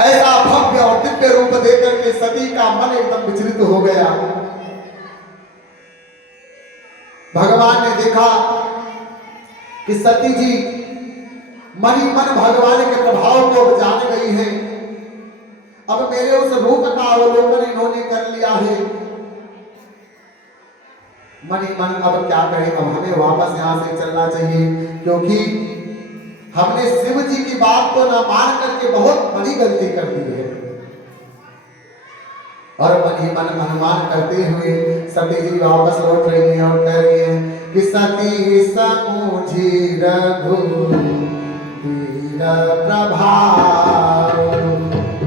ऐसा भव्य और दिव्य रूप देकर के सती का मन एकदम विचलित हो गया। भगवान ने देखा कि सती जी मन ही मन भगवान के प्रभाव को जान गई है। अब मेरे उस रूप का अवलोकन इन्होंने कर लिया है। मन ही मन अब क्या करें, अब हमें वापस यहां से चलना चाहिए, क्योंकि हमने शिव जी की बात को न मान करके बहुत बड़ी गलती कर दी है। और मन ही मन अनुमान करते हुए सती जी वापस लौट रही हैं और कह रही हैं कि सती समुझी रघुवीर प्रभाव,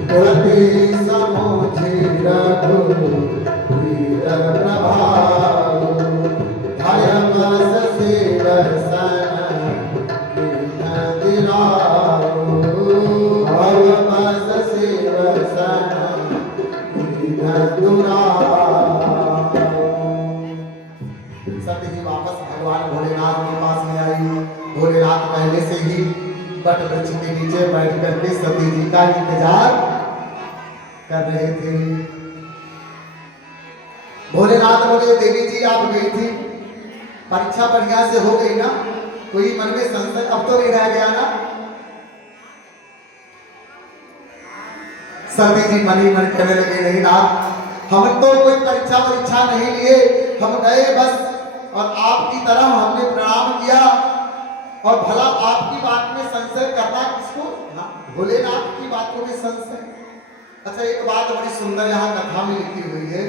सती समुझी रघुवीर प्रभाव, भय बस सिर सन सती जी वापस भगवान भोलेनाथ के पास में आई। भोलेनाथ पहले से ही बट वृक्ष के नीचे बैठ करके सती जी का इंतजार कर रहे थे। भोलेनाथ बोले, देवी जी आप गई थी, परीक्षा बढ़िया से हो गई ना, कोई मन में संशय अब तो नहीं रह गया ना? सती जी मन ही मन कहने लगे, नहीं नाथ, हम तो कोई परीक्षा नहीं लिए, हम गए बस और आपकी तरह हमने प्रणाम किया। और भला आपकी बात में संशय करना किसको? भोलेनाथ की बातों में संशय। अच्छा, एक बात बड़ी सुंदर यहाँ कथा में लिखी हुई है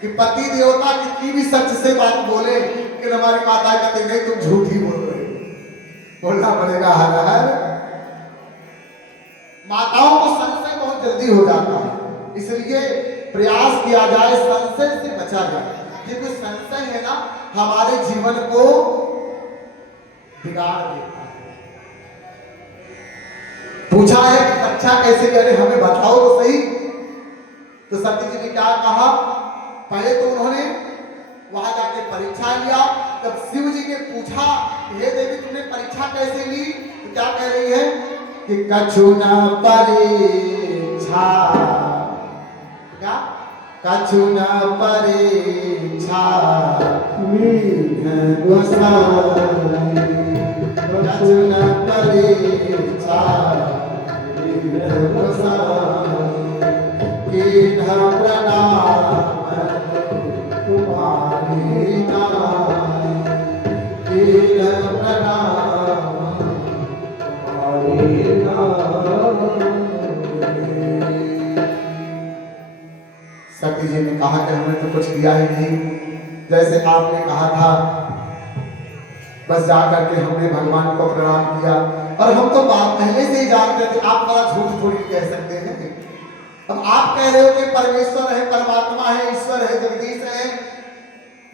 कि पति देवता कितनी भी सच से बात बोले कि हमारी माता कहते नहीं तुम झूठ ही बोल रहे हो, बोलना पड़ेगा हर हर। माताओं को संशय बहुत जल्दी हो जाता है, इसलिए प्रयास किया जाए संशय से बचा जाए। ये कोई संशय है ना, हमारे जीवन को बिगाड़ देता है। पूछा है कि परीक्षा कैसे करे, हमें बताओ तो सही। तो सती जी ने क्या कहा, पहले तो उन्होंने वहां जाके परीक्षा लिया। जब शिव जी ने पूछा, हे देवी तुमने परीक्षा कैसे ली, तो क्या कह रही है कि कछु न परीक्षा, क्या कछु न परीक्षा कछु न परीक्षा प्रणाम तुम्हारी नाई, प्रणाम तुम्हारी नाई। सती जी ने कहा कि हमने तो कुछ किया ही नहीं, जैसे आपने कहा था बस जाकर के हमने भगवान को प्रणाम किया। और हम तो बात पहले से ही जानते थे, आप बड़ा झूठ थोड़ी कह सकते हैं। अब आप कह रहे हो कि परमेश्वर है, परमात्मा है, ईश्वर है, जगदीश है,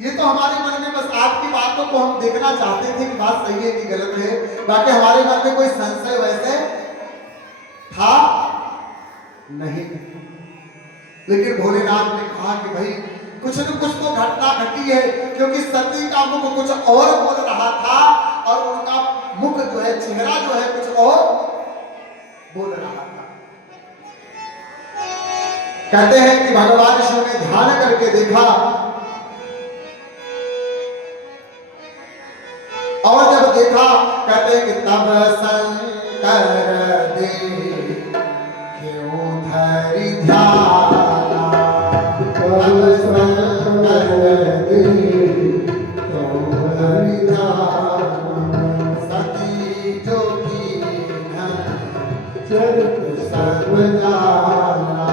ये तो हमारे मन में बस आपकी बातों को हम देखना चाहते थे कि बात सही है कि गलत है। बाकी हमारे मन में कोई संशय वैसे था नहीं। लेकिन भोलेनाथ ने कहा कि भाई कुछ न कुछ तो घटना घटी है, क्योंकि सती का मुख कुछ और बोल रहा था और उनका मुख जो है, चेहरा जो है, कुछ और बोल रहा था। कहते हैं कि भगवान शिव ने ध्यान करके देखा और जब देखा, कहते हैं कि तब शंकर दे क्यों धरि ध्यान, तब शंकर दे क्यों धरि ध्यान, सती जो कीन्ह चरित सर्व जाना,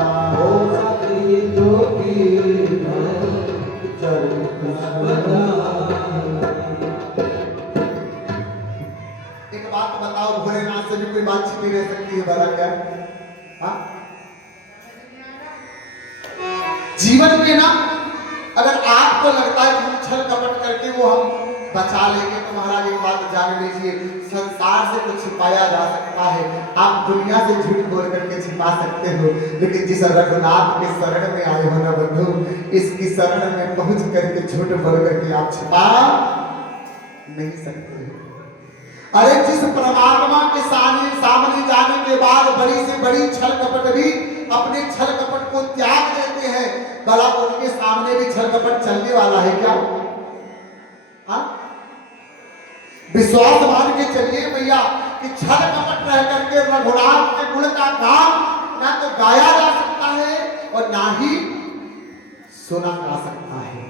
सती जो कीन्ह चरित सर्व जाना। एक बात बताओ, भोलेनाथ से भी कोई बात छिपी रह सकती है भला क्या? हाँ, जीवन में ना अगर आपको लगता है कि हम छल कपट करके वो हम बचा लेंगे, तो महाराज एक बात जान लीजिए, संसार से तो छिपाया जा सकता है, आप दुनिया से झूठ बोल करके छिपा सकते हो, लेकिन जिस रघुनाथ के शरण में आए हो ना बंधु, इसकी शरण में पहुंच करके झूठ बोल करके आप छिपा नहीं सकते हो। अरे जिस परमात्मा के सामने जाने के बाद बड़ी से बड़ी छल कपट भी अपने छल कपट को त्याग देते हैं, भला उनके सामने भी छल कपट चलने वाला है क्या? विश्वास मान के चलिए भैया कि छल कपट रह करके रघुनाथ के गुण का गान ना तो गाया जा सकता है और ना ही सुना जा सकता है,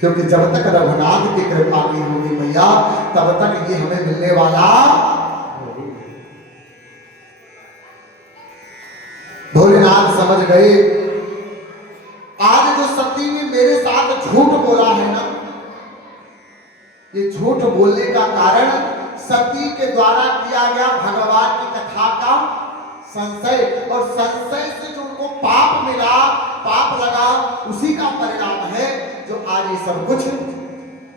क्योंकि जब तक रघुनाथ की कृपा नहीं होगी भैया तब तक ये हमें मिलने वाला। भोलेनाथ समझ गए, आज जो सती ने मेरे साथ झूठ बोला है ना, ये झूठ बोलने का कारण सती के द्वारा किया गया भगवान की कथा का संशय, और संशय से जो उनको पाप मिला, पाप लगा, उसी का परिणाम है जो आज ये सब कुछ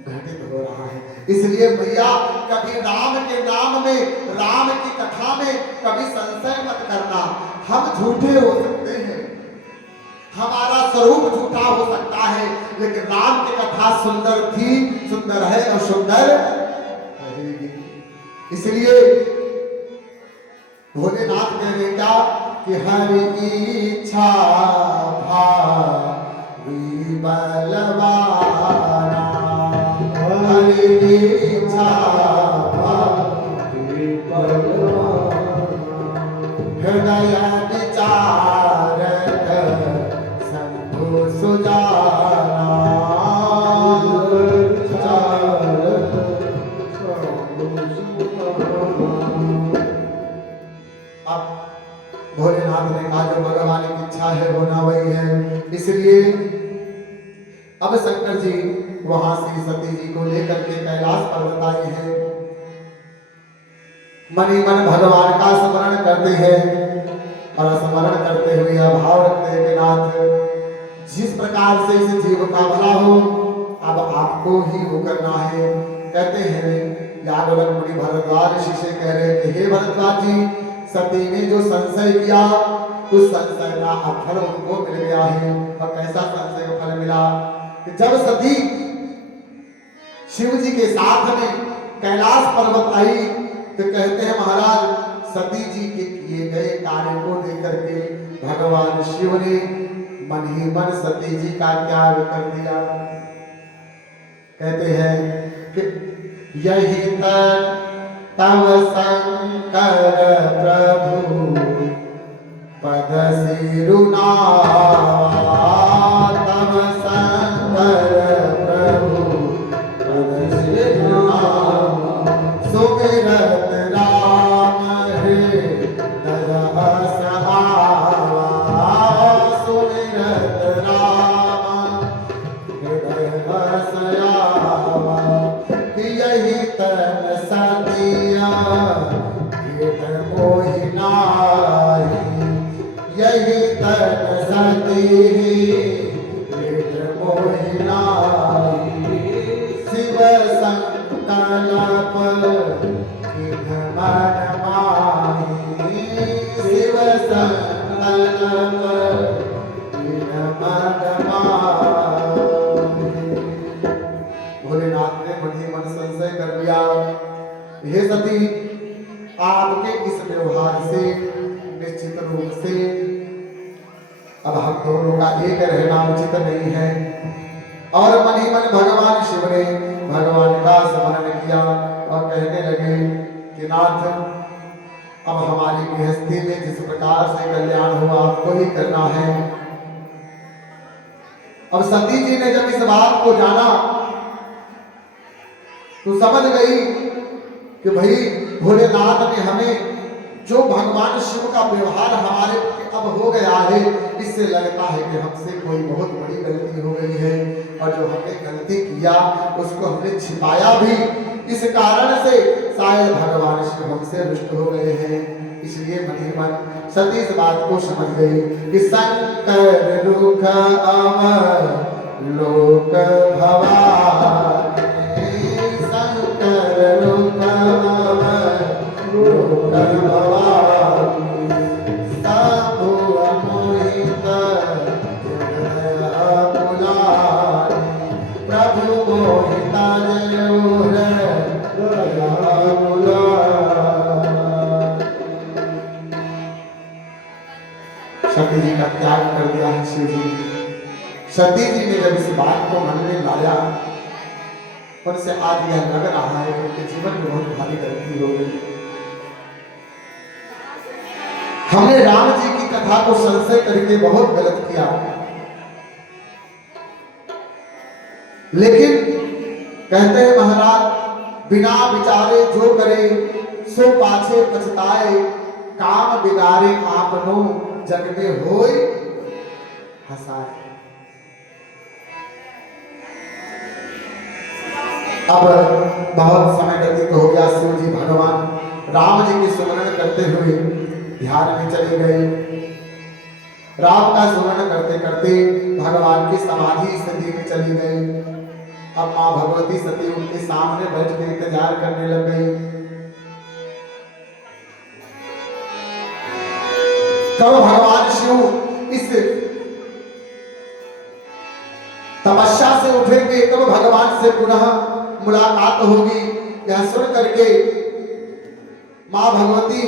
घटित हो रहा है। इसलिए भैया कभी राम के नाम में, राम की कथा में कभी संशय मत करना। हम झूठे हो सकते हैं, हमारा स्वरूप झूठा हो सकता है, लेकिन राम की कथा सुंदर थी, सुंदर है और सुंदर रहेगी। इसलिए भोलेनाथ कहने का कि हर इच्छा भावी बलवाना, हर इच्छा भावी बलवाना, हृदय विचारक शंभु सुजाना, भोलेनाथ ने कहा जो भगवान की इच्छा है होना वही है। इसलिए अब शंकर जी वहां से सती जी को लेकर के कैलाश पर्वत आए हैं, मन ही मन भगवान का स्मरण करते हैं और स्मरण करते हुए भाव रखते हैं कि नाथ जिस प्रकार से इस जीव का भला हो अब आपको ही वो करना है। कहते हैं यादवक मुनि भरद्वाज ऋषि से कह रहे थे, हे भरद्वाज जी, सती ने जो संशय किया उस संशय का फल उनको मिल गया है। और कैसा संशय का फल मिला कि जब सती शिव जी के साथ में कैलाश पर्वत आई तो कहते हैं महाराज सती जी के किए गए कार्य को लेकर के भगवान शिव ने मन ही मन सती जी का त्याग कर दिया। कहते हैं कि यही तव शंकर प्रभु पद सिरुना, तव शंकर प्रभु पद सिरुना, सुमिरत राम हृदय सहावा, सुमिरत राम हृदय सयावा, यही तन सतिया मोहि नाहि, यही तन सती मोहि नाहि, शिव संकल्प मन माहि, शिव संकल्प मन माहि। भोलेनाथ ने मन ही मन संशय कर लिया, हे सती आपके इस व्यवहार से निश्चित रूप से अब हम दोनों का एक रहना उचित नहीं है। और मन ही मन भगवान शिव ने भगवान का स्मरण किया और कहने लगे कि नाथ अब हमारी गृहस्थी में जिस प्रकार से कल्याण हो आपको ही करना है। अब सती जी ने जब इस बात को जाना तो समझ गई कि भाई भोलेनाथ ने हमें जो भगवान शिव का व्यवहार हमारे अब हो गया है, इससे लगता है कि हमसे कोई बहुत बड़ी गलती हो गई है और जो हमने गलती किया उसको हमने छिपाया भी, इस कारण से शायद भगवान शिव हमसे रुष्ट हो गए हैं। इसलिए मन ही मन सती इस बात को समझ गई कि शंकर रुख अमर लोक भवानी, शंकर रुख अमर लोक भवानी, शंभु मोहित हृदय बुलानी, प्रभु मोहित जय सती जी का त्याग कर दिया है शिव जी ने। सती जी ने जब इस बात को मन में लाया, उनसे आज यह लग रहा है कि उनके जीवन में बहुत भारी गलती हो गई। हमने राम जी की कथा को संशय करके बहुत गलत किया, लेकिन कहते हैं महाराज, बिना विचारे जो करे सो पाछे पछताए, काम बिगाड़े आपनो जग में होय हंसाए। अब बहुत समय व्यतीत हो गया। शिव जी भगवान राम जी की स्मरण करते हुए ध्यान में चले गए। राम का स्मरण करते करते भगवान की समाधि स्थिति में चली गई। अब माँ भगवती सती उनके सामने बैठ के इंतजार करने लग गई। कब भगवान शिव इस तपस्या से उठेंगे, कब भगवान से पुनः मुलाकात होगी, यह सुन करके माँ भगवती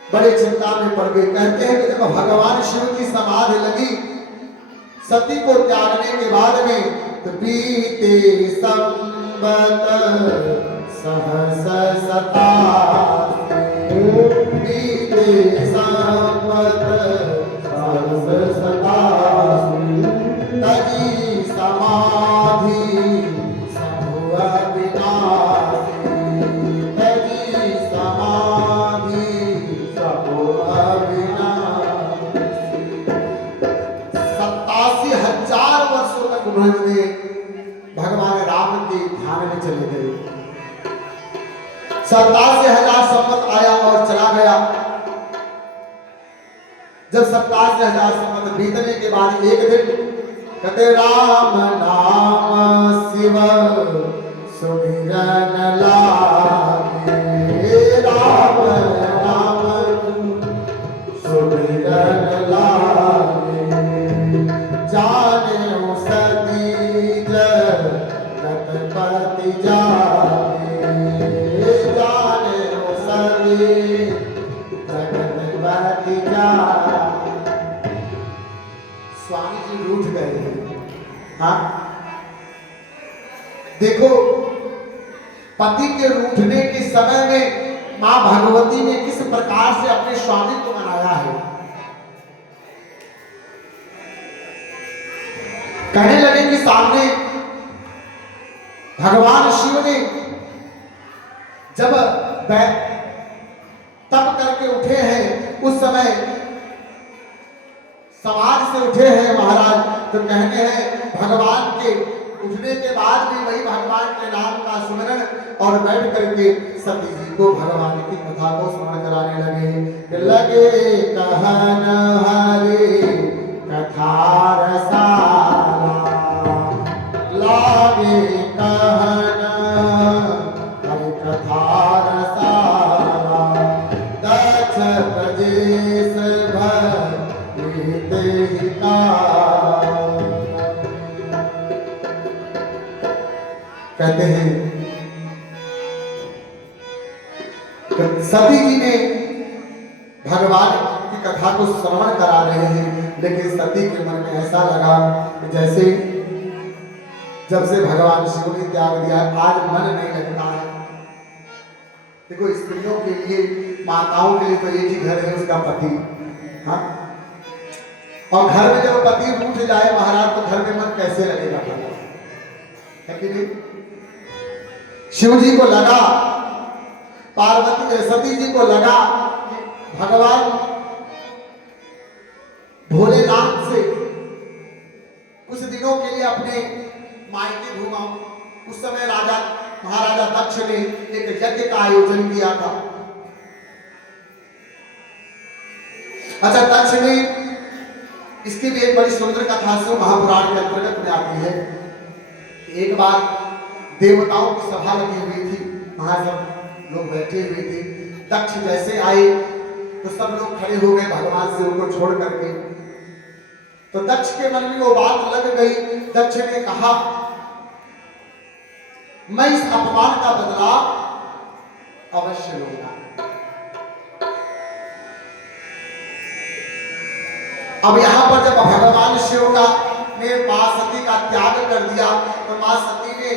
बड़े चिंता में पड़ गई। कहते हैं कि जब भगवान शिव की समाधि लगी सती को त्यागने के बाद में, तो बीते संबत सहस सतासी, बीते संबत सहस सतासी, तजी समाधि सबुआ विनाशी, तजी समाधि सबुआ विनाशी। 87,000 वर्षों तक उन्होंने भगवान राम के ध्यान में चले गए। 87,000 संवत आया और चला गया। जब 87,000 संवत बीतने के बाद एक दिन कहते, राम नाम शिव सुमिरन लागे, राम नाम सुमिरन लागे, जाने सती जगतपति जागे, जाने सती जगतपति जागे। स्वामी जी रूठ गए। हाँ, देखो पति के रूठने के समय में मां भगवती ने किस प्रकार से अपने स्वामी को मनाया है। कहने लगे कि सामने भगवान शिव ने जब तप करके उठे हैं, उस समय समाज से उठे हैं महाराज, तो कहने हैं भगवान के उठने के बाद भी वही भगवान के नाम का स्मरण और बैठ करके सती जी को भगवान की कथा को स्मरण कराने लगे। लगे कहन हरे कथा रसाला, लागे कहन हरे कथा रसाला, दक्ष प्रदेश भर कहते हैं सती जी ने भगवान की कथा को श्रवण करा रहे हैं, लेकिन सती के मन में ऐसा लगा कि जैसे जब से भगवान शिव ने त्याग दिया, आज मन नहीं लगता है। देखो स्त्रियों के लिए, माताओं के लिए तो एक ही घर है, उसका पति। हाँ, और घर में जब पति रूठ जाए महाराज, तो घर में मन कैसे लगेगा, है कि नहीं। शिव जी को लगा, पार्वती सती जी को लगा कि भगवान भोलेनाथ से कुछ दिनों के लिए अपने मायके घुमाऊं। उस समय राजा महाराजा दक्ष ने एक यज्ञ का आयोजन किया था। अच्छा, दक्ष ने, इसकी भी एक बड़ी सुंदर कथा शिव महापुराण के अंतर्गत में आती है। एक बार देवताओं की सभा लगी हुई थी, वहां सब लोग बैठे हुए थे। दक्ष जैसे आए तो सब लोग खड़े हो गए भगवान से उनको छोड़ करके। तो दक्ष के मन में वो बात लग गई। दक्ष ने कहा, मैं इस अपमान का बदला अवश्य लूंगा। अब यहाँ पर जब भगवान शिव का ने मां सती का त्याग कर दिया तो मां सती ने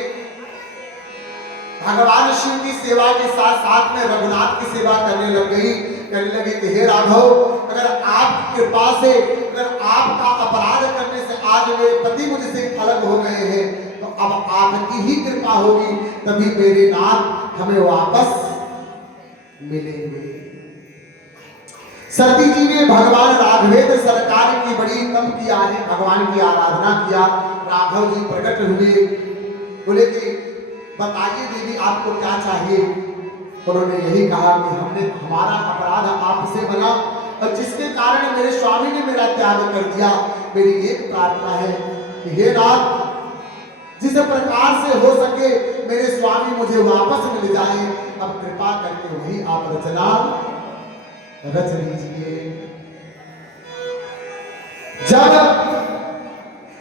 भगवान शिव की सेवा के साथ साथ में रघुनाथ की सेवा करने लगी कि हे राघव, अगर आपकी कृपा से, अगर आपका अपराध करने से आज मेरे पति मुझसे अलग हो गए हैं तो अब आपकी ही कृपा होगी, तभी मेरे नाथ हमें वापस मिलेंगे। सती जी ने भगवान राघवेंद्र सरकार की बड़ी तप किया है, भगवान की आराधना किया। राघव जी प्रकट हुए, बोले कि बताइए देवी आपको क्या चाहिए। उन्होंने यही कहा कि हमने हमारा अपराध आपसे बना और जिसके कारण मेरे स्वामी ने मेरा त्याग कर दिया। मेरी एक प्रार्थना है कि हे नाथ, जिस प्रकार से हो सके मेरे स्वामी मुझे वापस मिल जाए, अब कृपा करके वही आप रचना रच लीजिए। जब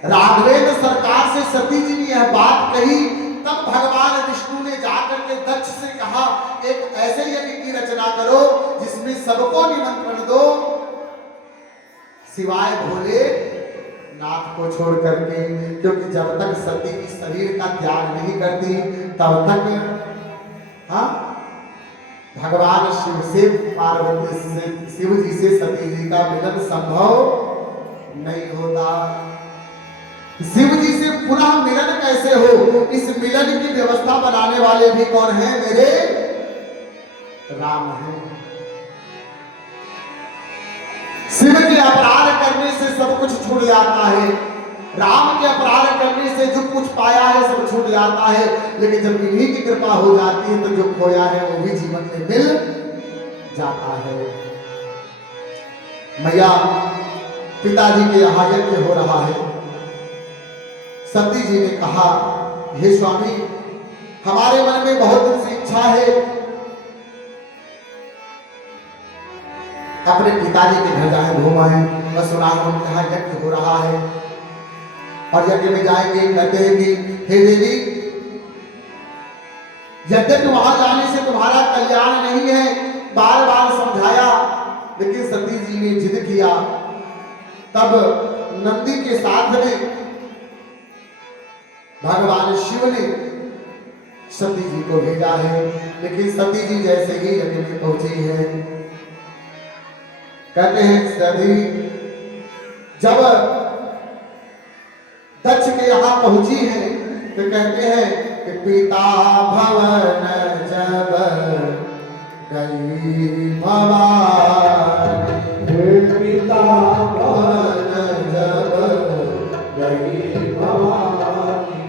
राघवेंद्र सरकार से सती जी ने यह बात कही तब भगवान विष्णु ने जाकर के दक्ष से कहा, एक ऐसे यज्ञ की रचना करो जिसमें सबको निमंत्रण दो सिवाय भोले नाथ को छोड़ करके, क्योंकि जब तक सती की शरीर का त्याग नहीं करती तब तक भगवान शिव से पार्वती से, शिव जी से सती जी का मिलन संभव नहीं होता। शिव जी से पुनः मिलन कैसे हो, इस मिलन की व्यवस्था बनाने वाले भी कौन है? मेरे राम हैं। शिव के अपराध करने से सब कुछ छूट जाता है, राम के अपराध करने से जो कुछ पाया है सब छूट जाता है, लेकिन जब इन्हीं की कृपा हो जाती है तो जो खोया है वो भी जीवन में मिल जाता है। मैया पिताजी के यहाँ यज्ञ हो रहा है। सती जी ने कहा, हे स्वामी, हमारे मन में बहुत दिन से इच्छा है अपने पिताजी के घर जाए, घूम आए और सुना उनके यहाँ यज्ञ हो रहा है और यज्ञ में जाएंगे। कहते हैं कि हे देवी, यद्यपि वहां जाने से तुम्हारा कल्याण नहीं है, बार बार समझाया, लेकिन सती जी ने जिद किया। तब नंदी के साथ में भगवान शिव ने सती जी को भेजा है, लेकिन सती जी जैसे ही यज्ञ में पहुंची है, कहते हैं सती जब दक्ष के यहाँ पहुंची है तो कहते हैं कि पिता भवन जब गई भवानी, पिता भवन जब गई भवानी,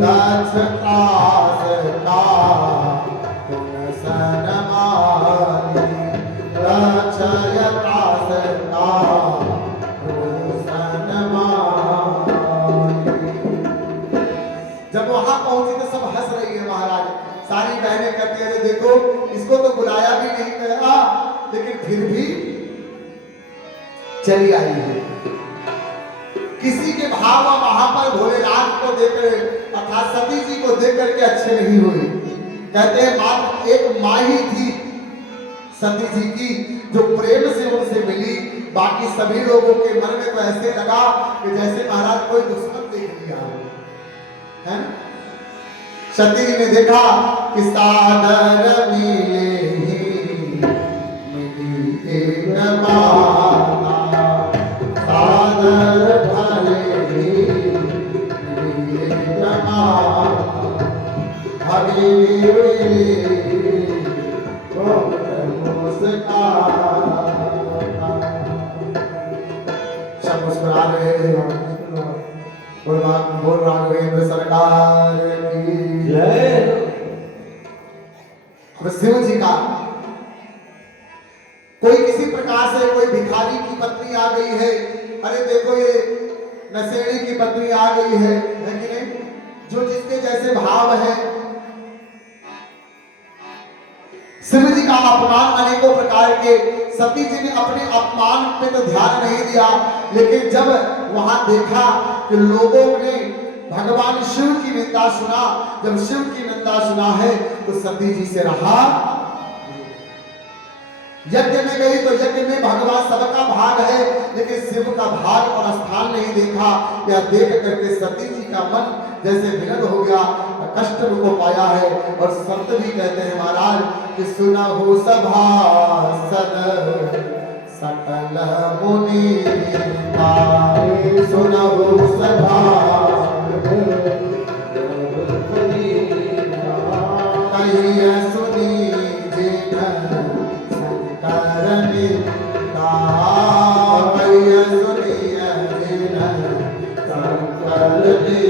दक्ष त्रास का पुन सनमानी, दक्ष त्रास का पुन सनमानी। जब वहां पहुंची तो सब हंस रही है महाराज, सारी बहनें कहती है देखो इसको तो बुलाया भी नहीं गया लेकिन फिर भी चली आई है। किसी के भाव वहां पर भोलेनाथ को देखकर अर्थात सती जी को देख करके अच्छे नहीं हुए। कहते हैं मात्र एक माँ ही थी सती जी की जो प्रेम से उनसे मिली, बाकी सभी लोगों के मन में तो ऐसे लगा कि जैसे महाराज कोई दुश्मन देख लिया है। सती जी ने देखा कि सादर मिले ही मिली एक माता, सादर भले ही मिली एक माता, हमें मिली सब मुस्कुरा रहे हैं। बोल राघवेंद्र सरकार की जय। अब शिव जी का कोई किसी प्रकार से कोई भिखारी की पत्नी आ गई है, अरे देखो ये नशेड़ी की पत्नी आ गई है कि नहीं, जो जिसके जैसे भाव है। शिव जी का अपमान अनेकों प्रकार के, सती जी ने अपने अपमान पे तो ध्यान नहीं दिया, लेकिन जब वहां देखा कि लोगों ने भगवान शिव की निंदा सुना, जब शिव की निंदा सुना है तो सती जी से रहा। यज्ञ में गई तो यज्ञ में भगवान सबका भाग है, लेकिन शिव का भाग और स्थान नहीं देखा। यह देख करके सती जी का मन जैसे विलग हो गया, कष्ट को पाया है। और संत भी कहते हैं महाराज कि सुनहु सभासद सकल मुनि सुनहु सभा कहिए सुनी जिन संकरणी कहिए सुनिए जिन संकरणी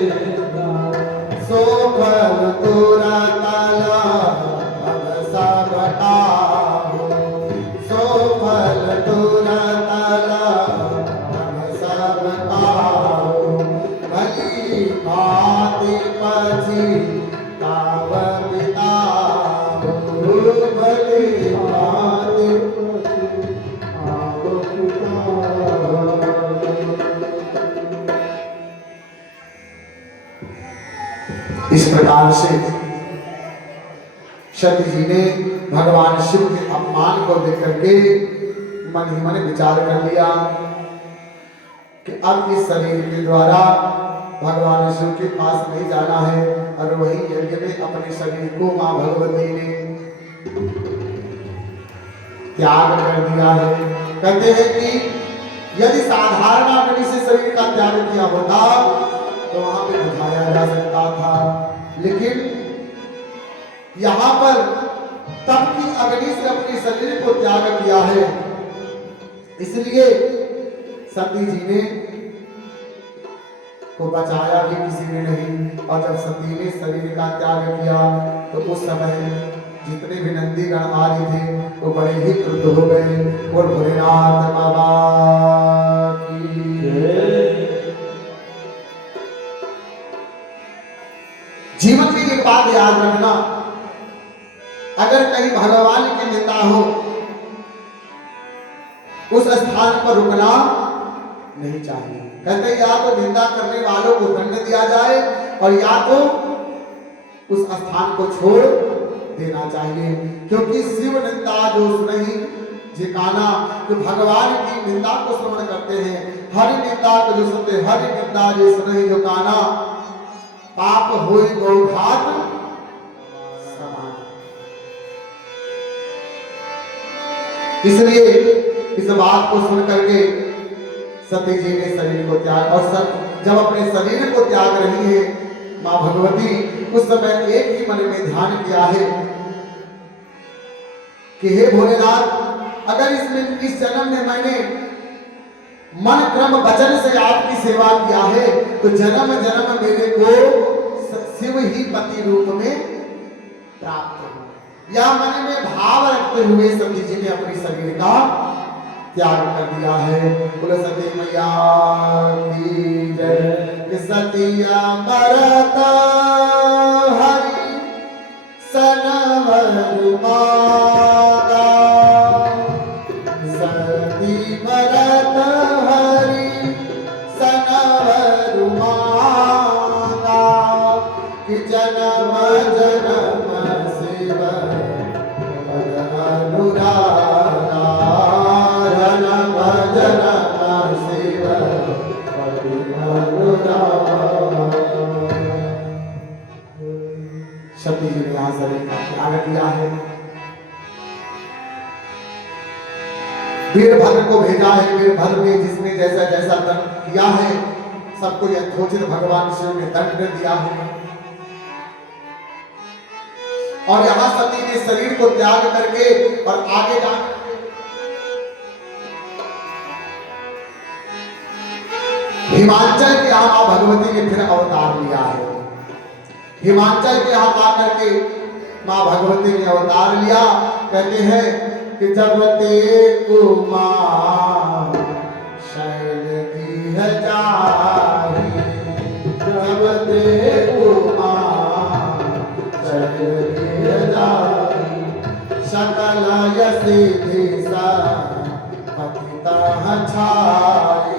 सोफल तुरा तला अब सब काहू सोफल तुरा तला अब सब काहू भली भांति पची ताव बिताहू भली भांति पची ताव बिताहू। इस प्रकार से सती जी ने भगवान शिव के अपमान को देख करके मन ही मन विचार कर लिया कि अब इस शरीर के द्वारा भगवान शिव के पास नहीं जाना है। और वही यज्ञ में अपने शरीर को मां भगवती ने त्याग कर दिया है। कहते हैं कि यदि साधारण अग्नि से शरीर का त्याग किया होता तो वहां पे बुझाया जा सकता था, लेकिन यहां पर तप की अग्नि से अपने शरीर को त्याग किया है। इसलिए सती जी ने को बचाया भी किसी ने नहीं। और जब सती ने शरीर का त्याग किया तो उस समय जितने भी नंदीगण आ रहे थे वो बड़े ही क्रुद्ध हो गए। और भोलेनाथ बाबा जीवन में एक बात याद रखना, अगर कहीं भगवान की निंदा हो उस स्थान पर रुकना नहीं चाहिए। कहते या तो निंदा करने वालों को दंड दिया जाए और या तो उस स्थान को छोड़ देना चाहिए। क्योंकि शिव निंदा जो सुनहि जिकाना, जो भगवान की निंदा को श्रवण करते हैं, हरि निंदा को जो सुनते, हरि निंदा जो सुनहि जो काना, पाप होई गौघात समान। इसलिए इस बात को सुन करके सती जी ने शरीर को त्याग, और जब अपने शरीर को त्याग रही है मां भगवती, उस समय एक ही मन में ध्यान किया है कि हे भोलेनाथ, अगर इस जन्म में मैंने मन क्रम वचन से आपकी सेवा किया है तो जन्म जन्म मेरे को शिव ही पति रूप में प्राप्त हो। या मन में भाव रखते हुए सती जी ने अपने शरीर का त्याग कर दिया है। बोलो सती मैया की जय। कि सतिया मरता हरि सनवर माता, सती मरत हरि सनवर माता, कि जन्म जन्म शिव अनुरागा, जन्म जन्म शिव अनुरागा। सती जी ने यहाँ शरीर का त्याग किया है। वीरभद्र को भेजा है। वीरभद्र ने जिसने जैसा जैसा दंड किया है सबको यथोचित भगवान शिव ने दंड दिया है। और यहां सती ने शरीर को त्याग करके और आगे जा हिमाचल के यहाँ मां भगवती ने फिर अवतार लिया है। हिमाचल के यहाँ आकर के मां भगवती ने अवतार लिया। कहते हैं कि जब ते मां शैल की है जाही, जब ते मां शैल की है जाही, सकल यसिधि सा पतिता छाई,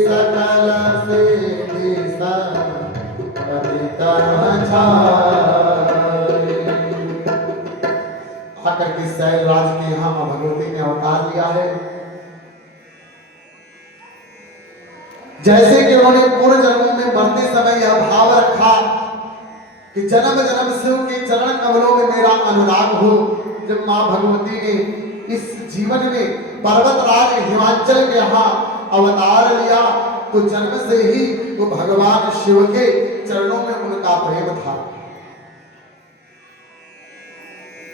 सकल सिद्धि सा पतिता छाई। आकर के इस शैलराज के यहाँ मां भगवती ने अवतार लिया है। जैसे कि उन्होंने पूर्व जन्मों में मरते समय यह भाव रखा कि जन्म जन्म शिव के चरण कमलों में मेरा अनुराग हो। जब मां भगवती ने इस जीवन में पर्वतराज हिमाचल के यहाँ अवतार लिया तो जन्म से ही वो भगवान शिव के चरणों में उनका प्रेम था।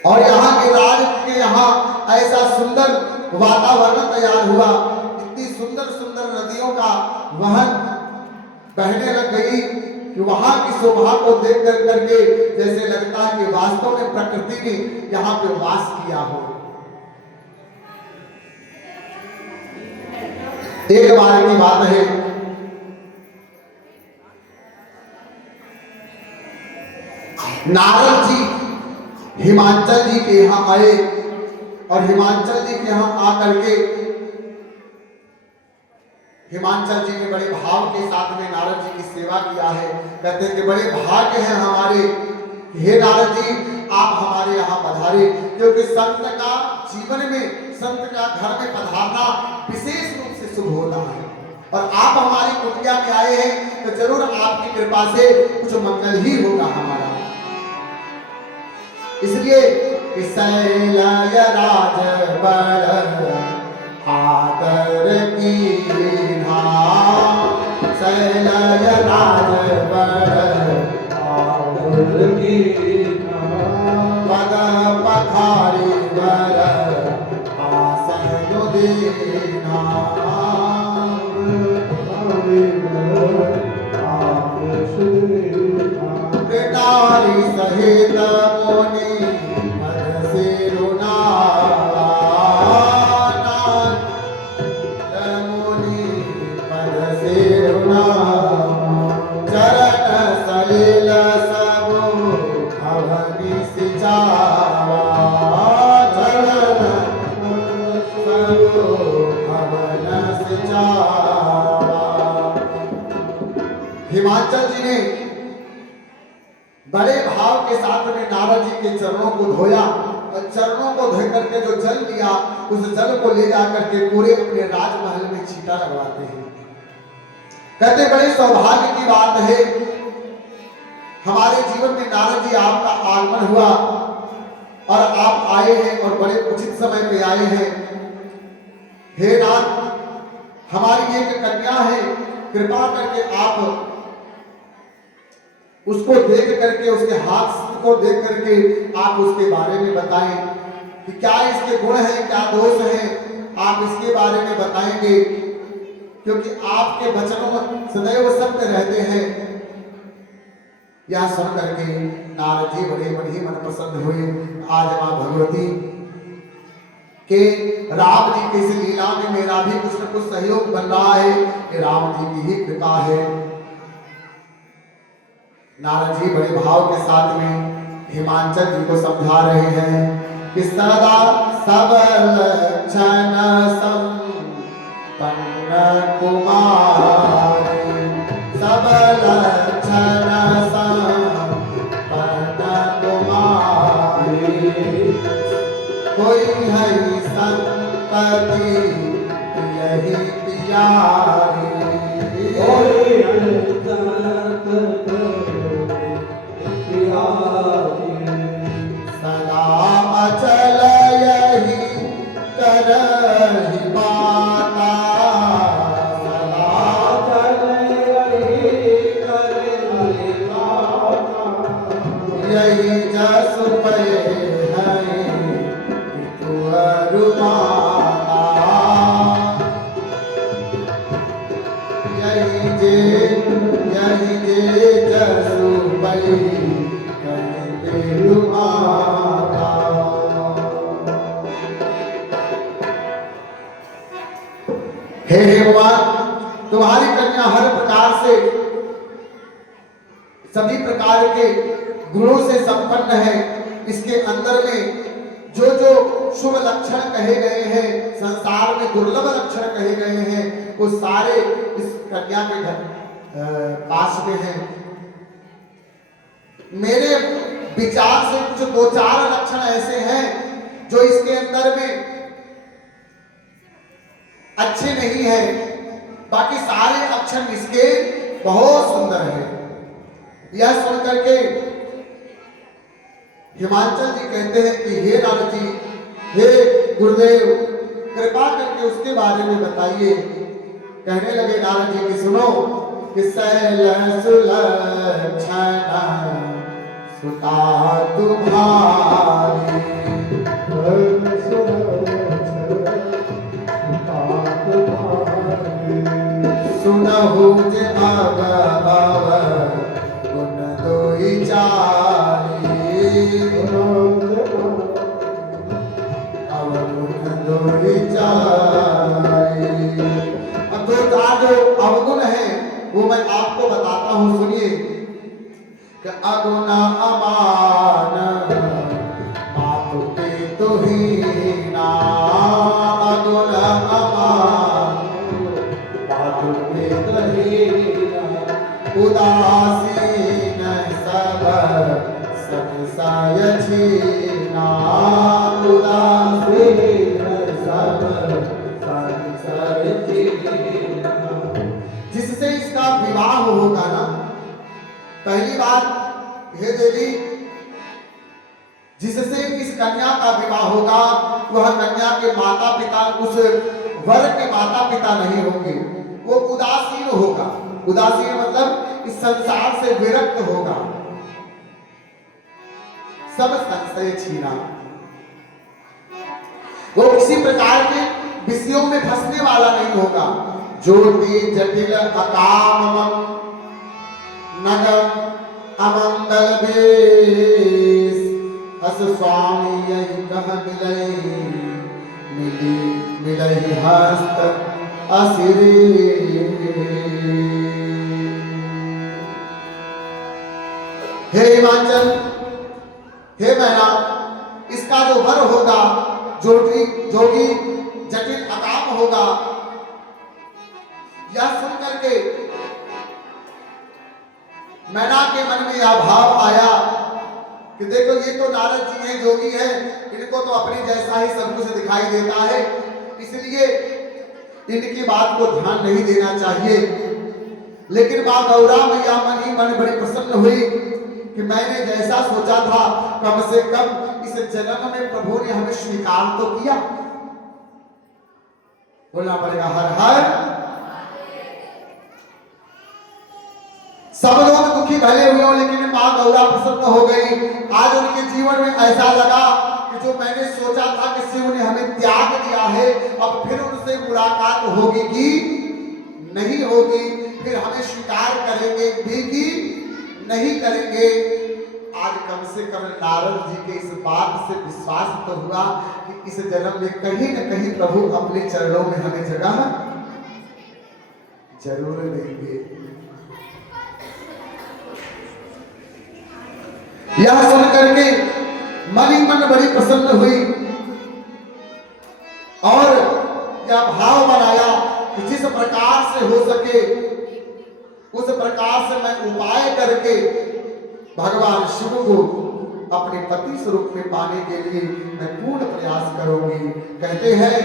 और यहाँ के राज के यहाँ ऐसा सुंदर वातावरण तैयार हुआ, इतनी सुंदर सुंदर नदियों का वहन बहने लग गई कि वहां की शोभा को देख करके जैसे लगता है कि वास्तव में प्रकृति ने यहाँ पे वास किया हो। एक बार की बात है, नारद जी हिमाचल जी के यहाँ आए और हिमाचल जी के यहाँ आकर के हिमाचल जी ने बड़े भाव के साथ में नारद जी की सेवा किया है। कहते हैं कि बड़े भाग्य हैं हमारे, हे नारद जी आप हमारे यहाँ पधारे, क्योंकि संत का जीवन में, संत का घर में पधारना विशेष रूप से शुभ होता है। और आप हमारी कुटिया में आए हैं तो जरूर आपकी कृपा से कुछ मंगल ही होगा हमारा। इसलिए शैलय राज बड़ आदर की शैलय राज बड़ आदर की पद पखारी बर आसन दीना बेटारी सहित मोनी हिमाचल जी ने बड़े भाव के साथ में नारद जी के चरणों को धोया और चरणों को धो करके जो जल दिया उस जल को ले जाकर के पूरे अपने राजमहल में छींटा लगवाते हैं। कहते बड़े सौभाग्य की बात है हमारे जीवन में नारद जी आपका आगमन हुआ और आप आए हैं और बड़े उचित समय पे आए हैं। हे नाथ हमारी एक कन्या है, कृपा करके आप उसको देख करके, उसके हाथ को देख करके आप उसके बारे में बताएं कि क्या इसके गुण हैं, क्या दोष हैं, आप इसके बारे में बताएंगे, क्योंकि आपके वचनों में सदैव सत्य रहते हैं। यह सुन करके नारद जी बड़े मन प्रसन्न हुए। आज मां भगवती के राम जी की इस लीला में मेरा भी कुछ न कुछ सहयोग बन रहा है कि राम जी की ही कृपा है। नारद जी बड़े भाव के साथ में हिमाचल जी को समझा रहे हैं कि सदा सबल लक्षण संपन्न कुमारी, सबल लक्षण संपन्न कुमारी, कोई है संतति यही प्यारी, कोई सलाम चल यही करहि माता, सलाम चल यही करहि माता, यही जसु पे है तुअरु माता, यही जे जसु पे हे भगवान तुम्हारी कन्या हर प्रकार से सभी प्रकार के गुणों से संपन्न है। इसके अंदर में जो जो शुभ लक्षण कहे गए हैं, संसार में दुर्लभ लक्षण कहे गए हैं, वो सारे इस कन्या के पास में हैं। मेरे विचार से कुछ दो चार लक्षण ऐसे हैं जो इसके अंदर में अच्छे नहीं है, बाकी सारे अक्षर इसके बहुत सुंदर है। यह सुन करके हिमाचल जी कहते हैं कि हे नारद जी, हे गुरुदेव, कृपा करके उसके बारे में बताइए। कहने लगे नारद जी कि सुनो कि शैल सुलक्षण सुता तुम्हारी, सुनहु जे अव गुण दोई चारी, अवगुण दोई चारी। अब जो अवगुण है वो मैं आपको बताता हूँ, सुनिए। कि अगुण अमान मातु पितु हीना, अगुण अमान मातु पितु हीना, उदासीन सब संशय छीना, उदासीन सब संशय छीना। जिससे इसका विवाह होगा ना, पहली बात हे देवी, जिससे इस कन्या का विवाह होगा वह कन्या के माता पिता उस वर के माता पिता नहीं होंगे, वो उदासीन होगा। उदासीन मतलब इस संसार से विरक्त होगा, सब संशय छीना। वो किसी प्रकार के विषयों में फंसने वाला नहीं होगा। ज्योति जटिल अकाम नगम अमंगल बेस, अस स्वामी यही कह मिलई, मिली मिलई हस्त असिरी। हे हिमाचल, हे मैना, इसका जो वर होगा जोगी जटिल अकाम होगा। यह सुन करके मैना के मन में यह भाव आया कि देखो ये तो नारद जी हैं, जोगी हैं, इनको तो अपने जैसा ही सब कुछ दिखाई देता है, इसलिए इनकी बात को ध्यान नहीं देना चाहिए। लेकिन मां गौरा मैया मन ही मन बड़ी प्रसन्न हुई कि मैंने जैसा सोचा था, कम से कम इस जन्म में प्रभु ने हमें स्वीकार तो किया। बोलना पड़ेगा हर हर। सब लोग दुखी भले हुए हो, लेकिन मां गौरा प्रसन्न हो गई। आज उनके जीवन में ऐसा लगा कि जो मैंने सोचा था कि शिव ने हमें त्याग दिया है, अब फिर उनसे मुलाकात होगी कि नहीं होगी, फिर हमें स्वीकार करेंगे भी कि नहीं करेंगे। आज कम से कम नारद जी के इस बात से विश्वास तो हुआ कि इस जन्म में कहीं न कहीं प्रभु अपने चरणों में हमें जगह जरूर देंगे। यह सुन करके मन ही मन बड़ी प्रसन्न हुई और यह भाव बनाया कि जिस प्रकार से हो सके उस प्रकार से मैं उपाय करके भगवान शिव को अपने पति स्वरूप में पाने के लिए मैं पूर्ण प्रयास करूंगी। कहते हैं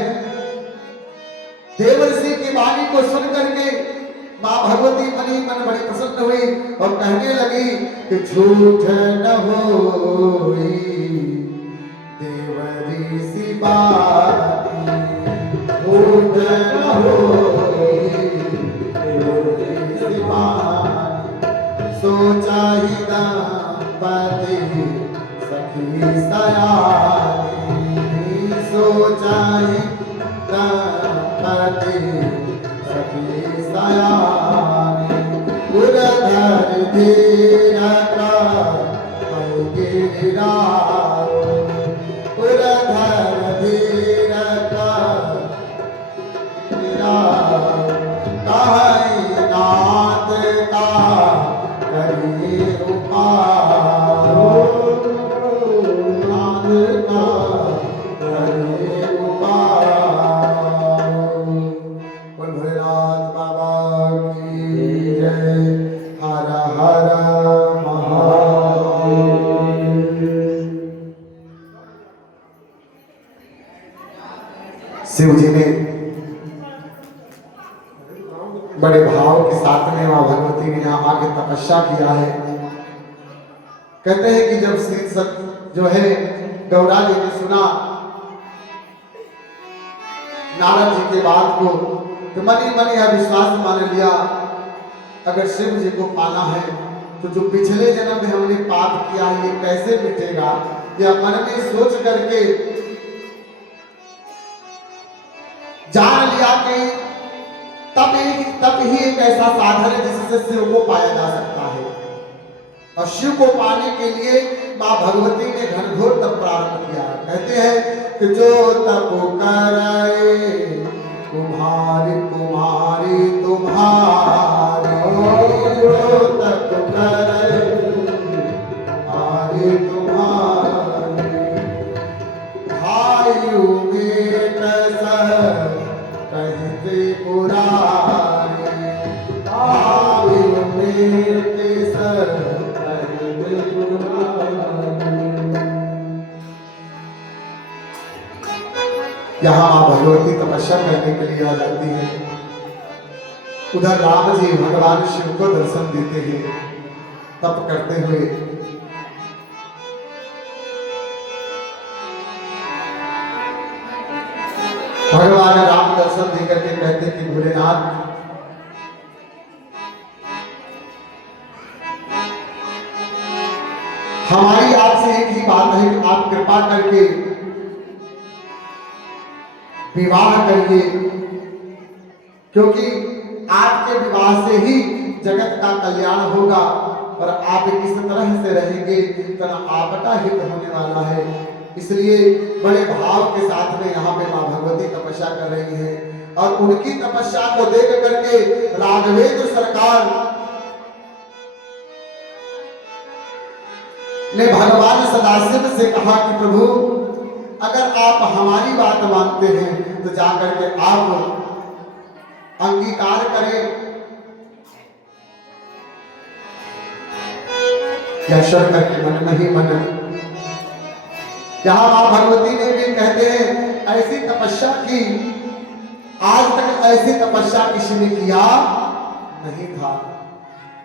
देवर्षि की वाणी को सुन करके मां भगवती मन ही मन बड़ी प्रसन्न हुई और कहने लगी कि झूठ न होई देवरी सी बाती, झूठ न होई देवरी सी बाती, सोचा ही दंपति सखी सयानी, सोचा ही दंपति सखी सयानी, उधर धीरा का गिरा, उधर धीरा का गिरा, कहीं नाथ का करी उपाय, नाथ का करी उपाय। बोल भोलेनाथ बाबा की जय। हर हर महादेव। बड़े भाव के साथ में माँ भगवती ने यहाँ आके तपस्या किया है। कहते हैं कि जब शीर्षक जो है गौरा जी ने सुना नारद जी के बात को, तो मनी मनी यह विश्वास मान लिया, अगर शिव जी को पाना है तो जो पिछले जन्म में हमने पाप किया है ये कैसे मिटेगा, यह मन में सोच करके जान लिया कि तब ही एक ऐसा साधन है जिससे शिव को पाया जा सकता है। और शिव को पाने के लिए माँ भगवती ने घनघोर तप प्रारंभ किया। कहते हैं कि जो तप करे तुम्हारी तुम्हारी तुम्हारी, जो तप करे तुम्हारी तुम्हारी, भाइयों में कहते पुरारी, भाइयों में यहाँ माँ भगवती तपस्या करने के लिए आ जाती है। उधर राम जी भगवान शिव को दर्शन देते हैं तप करते हुए। भगवान राम दर्शन देकर के कहते कि भोलेनाथ, हमारी आपसे एक ही बात है कि आप कृपा करके विवाह करिए, क्योंकि आपके विवाह से ही जगत का कल्याण होगा और आप इस तरह से रहेंगे तो न आपका हित होने वाला है। इसलिए बड़े भाव के साथ में यहाँ पे माँ भगवती तपस्या कर रही है। और उनकी तपस्या को देख करके राघवेंद्र सरकार ने भगवान सदाशिव से कहा कि प्रभु, अगर आप हमारी बात मानते हैं तो जाकर के आप अंगीकार करें। यशर करके मन नहीं मन। यहाँ मां भगवती ने भी कहते हैं ऐसी तपस्या की, आज तक ऐसी तपस्या किसी ने किया नहीं था।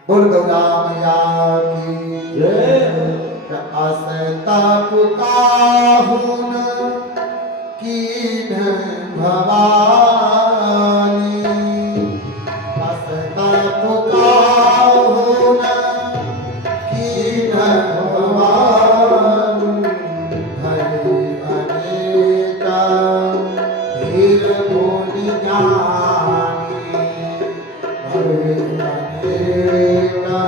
बोल गौरा मैया की जय। असतप काहुन कीन भवानी, असतप काहुन कीन भवानी, हरि अनेका धीर मुनि ज्ञानी, हरि अनेका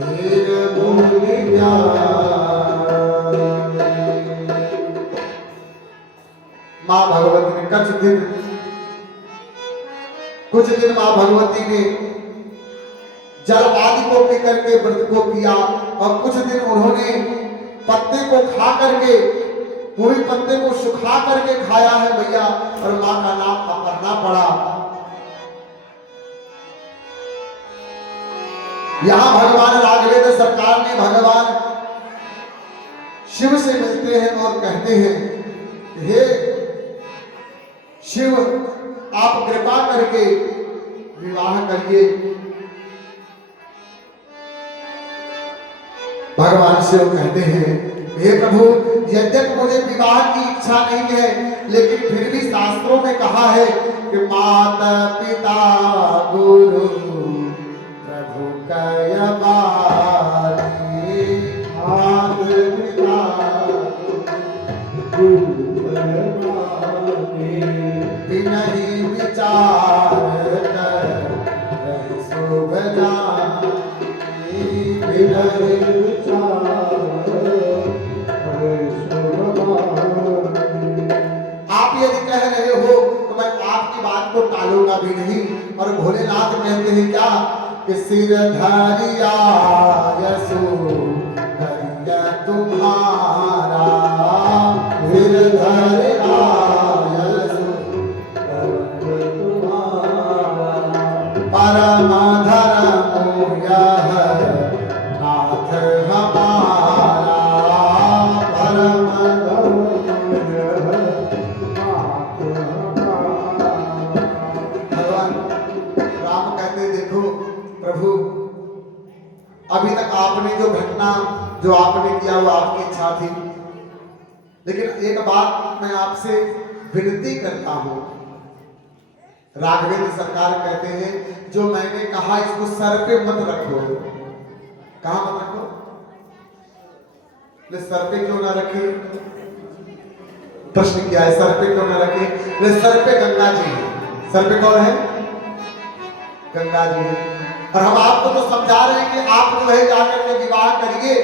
धीर मुनि ज्ञानी। माँ भगवती ने कुछ दिन माँ भगवती ने जल आदि को पी करके व्रत को किया और कुछ दिन उन्होंने पत्ते को खा करके, पूरी पत्ते को सुखा करके खाया है भैया, और माँ का नाम अपर्णा पड़ा। यहाँ भगवान राघवेंद्र सरकार ने भगवान शिव से मिलते हैं और कहते हैं, हे शिव, आप कृपा करके विवाह करिए। भगवान शिव कहते हैं, हे प्रभु, यद्यपि मुझे विवाह की इच्छा नहीं है, लेकिन फिर भी शास्त्रों में कहा है कि माता पिता गुरु प्रभु कयबारी, माता पिता गुरु नहीं विचार कर रही शोभ जानी, नहीं विचार रही शोभ जानी। आप यदि कह रहे हो तो मैं आपकी बात को टालूंगा भी नहीं। और भोलेनाथ कहते हैं क्या कि सिर धरिया यसु धरिया तुम्हारा, सिर धरिया परम धर्म यह नाथ हमारा, परम धर्म यह नाथ हमारा। भगवान राम आपने जो घटना जो आपने किया वो आपकी इच्छा थी, लेकिन एक बात मैं आपसे विनती करता हूं। राघवेंद्र सरकार कहते हैं जो मैंने कहा इसको सर पे मत रखो। कहा मत रखो? सर पे क्यों ना रखे? प्रश्न किया है, सर पे क्यों ना रखे? सर पे गंगा जी है। सर पे कौन है? गंगा जी है। और हम आपको तो समझा रहे हैं कि आप जो है जाकर के विवाह करिए,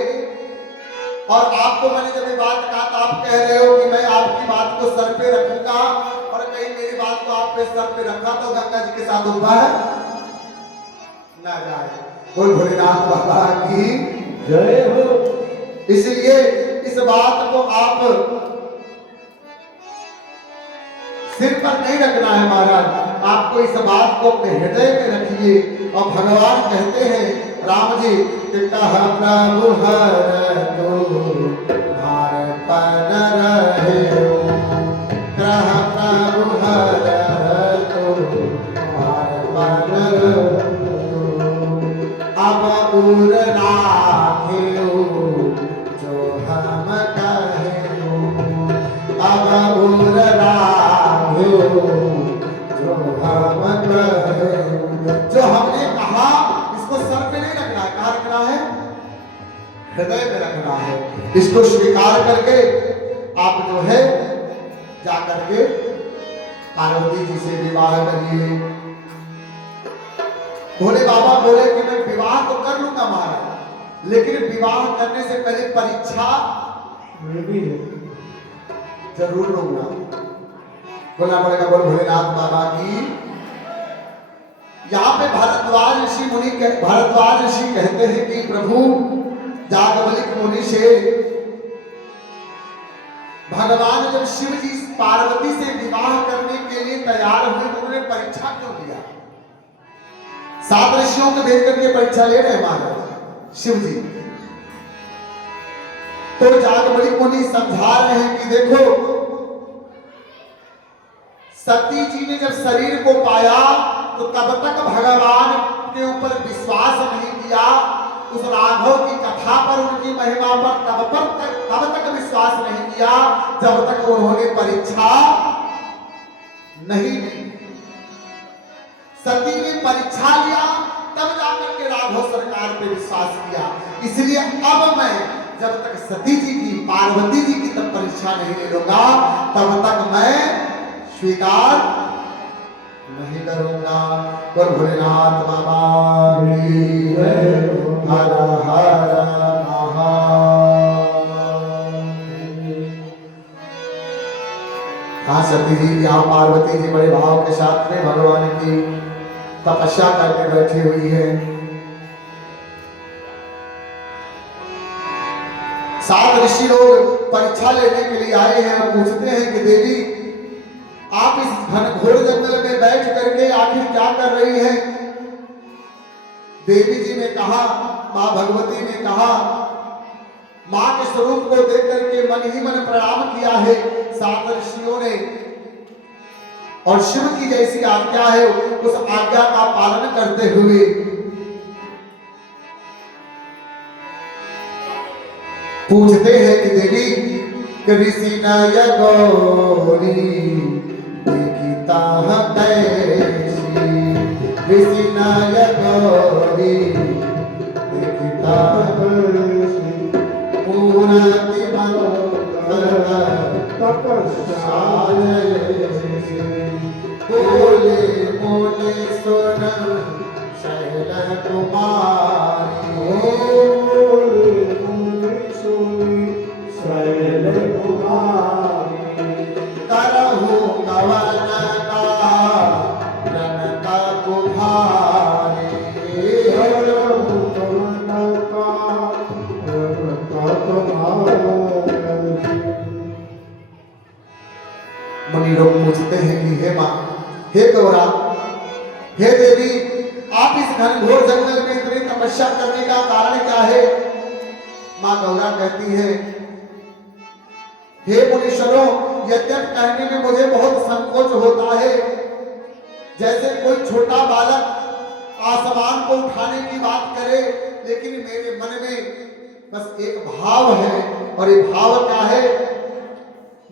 और आपको मैंने जब ये बात कहा तो आप कह रहे हो कि मैं आपकी बात को सर पे रखूंगा, और कहीं मेरी बात को आप पे सर पे रखा तो गंगा जी के साथ उपाय ना जाए। बोल भोलेनाथ बाबा की जय हो। इसलिए इस बात को आप सिर पर नहीं रखना है महाराज, आपको इस बात को अपने हृदय में रखिए। और भगवान कहते हैं राम जी कि कहा प्रभु हर तो भार पन रहे हो, कहा प्रभु हर तो भार पन रहे हो, अब उर राखे जो हम कहे हो, अब उर जो हम कहे, जो हमने कहा इसको सर पे नहीं रखना है, कहाँ रखना है? हृदय में रखना है। इसको स्वीकार करके आप जो है जाकर के पार्वती जी से विवाह करिए। भोले बाबा बोले कि मैं विवाह तो कर लूंगा महाराज, लेकिन विवाह करने से पहले परीक्षा जरूर लूंगा। बोलना पड़ेगा बोल भोलेनाथ बाबा की। यहाँ पे भारद्वाज ऋषि कहते हैं कि प्रभु जागवलिक मुनि से भगवान जब शिव जी पार्वती से विवाह करने के लिए तैयार हुए तो उन्होंने परीक्षा क्यों लिया? 7 ऋषियों को भेज करके परीक्षा ले रहे हैं महाराज शिव जी। तो जागवलिक मुनि समझा रहे हैं कि देखो, सती जी ने जब शरीर को पाया तो तब तक भगवान के ऊपर विश्वास नहीं किया, उस राघव की कथा पर, उनकी महिमा पर तब तक विश्वास नहीं किया जब तक उन्होंने परीक्षा नहीं ली। सती ने परीक्षा लिया तब जाकर के राघव सरकार पे विश्वास किया। इसलिए अब मैं जब तक सती जी की, पार्वती जी की तब परीक्षा नहीं ले लूंगा तब तक मैं स्वीकार नहीं करूंगा। और भोलेनाथ बाबा की जय। हर हर महादेव। हाँ सती जी, यहाँ पार्वती जी बड़े भाव के साथ में भगवान की तपस्या करके बैठी हुई है। 7 ऋषि लोग परीक्षा लेने के लिए आए हैं और पूछते हैं कि देवी आप इस घनघोर जंगल में बैठ करके आखिर क्या कर रही हैं? देवी जी ने कहा, मां भगवती ने कहा, मां के स्वरूप को देख करके मन ही मन प्रणाम किया है 7 ऋषियों ने, और शिव की जैसी आज्ञा है उस आज्ञा का पालन करते हुए पूछते हैं कि देवी ऋषि नय गौरी देखिता कैसी, ऋषि नय गौरी देखिता पूर्ति तपस्या बोले बोले सुन शैल कुमारी, करहु कवन का जनता कुभारी, मुनि लोग पूछते हैं कि हे मां, हे गौरा, हे देवी, आप इस घनघोर जंगल में इतनी तपस्या करने का कारण क्या है? मां गौरा कहती है, हे मुनीश्वरों, यद्यप कहने में मुझे बहुत संकोच होता है, जैसे कोई छोटा बालक आसमान को उठाने की बात करे लेकिन मेरे मन में बस एक भाव है, और ये भाव क्या है,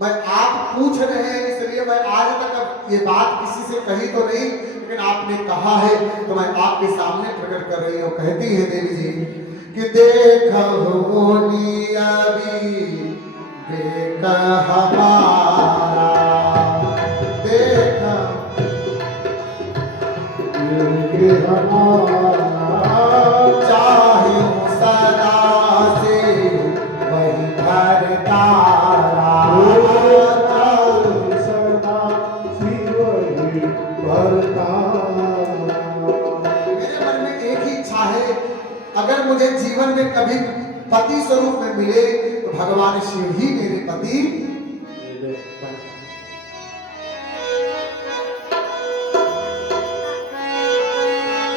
मैं आप पूछ रहे हैं इसलिए मैं आज तक अब ये बात किसी से कही तो नहीं, लेकिन आपने कहा है तो मैं आपके सामने प्रकट कर रही हूँ। कहती है देवी जी कि देखो अभी देखा हमारा, देखा चाहे सदा से वही घर तारा, सदा शिव भरता। मेरे मन में एक ही इच्छा है, अगर मुझे जीवन में कभी पति स्वरूप में मिले तो भगवान शिव ही मेरे पति।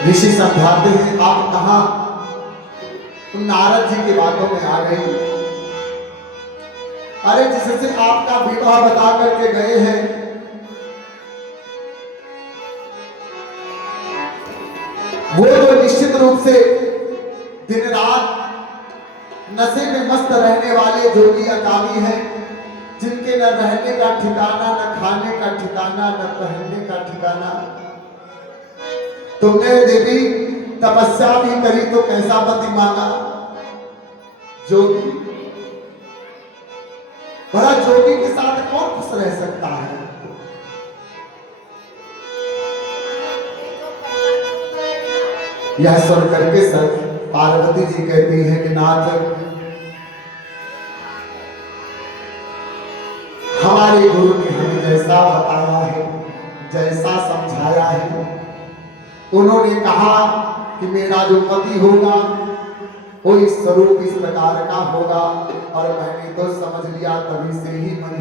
ऋषि समझाते हैं आप कहा, तुम नारद जी की बातों में आ गई। अरे जिससे आपका विवाह बता करके गए हैं, वो तो निश्चित रूप से दिन रात नशे में मस्त रहने वाले जोगी अकामी हैं, जिनके न रहने का ठिकाना, न खाने का ठिकाना, न पहनने का ठिकाना। तुमने देवी तपस्या भी करी तो कैसा पति मांगा? जोगी। भला जोगी के साथ कौन खुश रह सकता है? यह सुन करके सर पार्वती जी कहती है कि नाथ, हमारे गुरु ने हमें जैसा बताया है, जैसा समझाया है, उन्होंने कहा कि मेरा जो पति होगा वो इस स्वरूप इस प्रकार का होगा, और मैंने तो समझ लिया, तभी से ही मन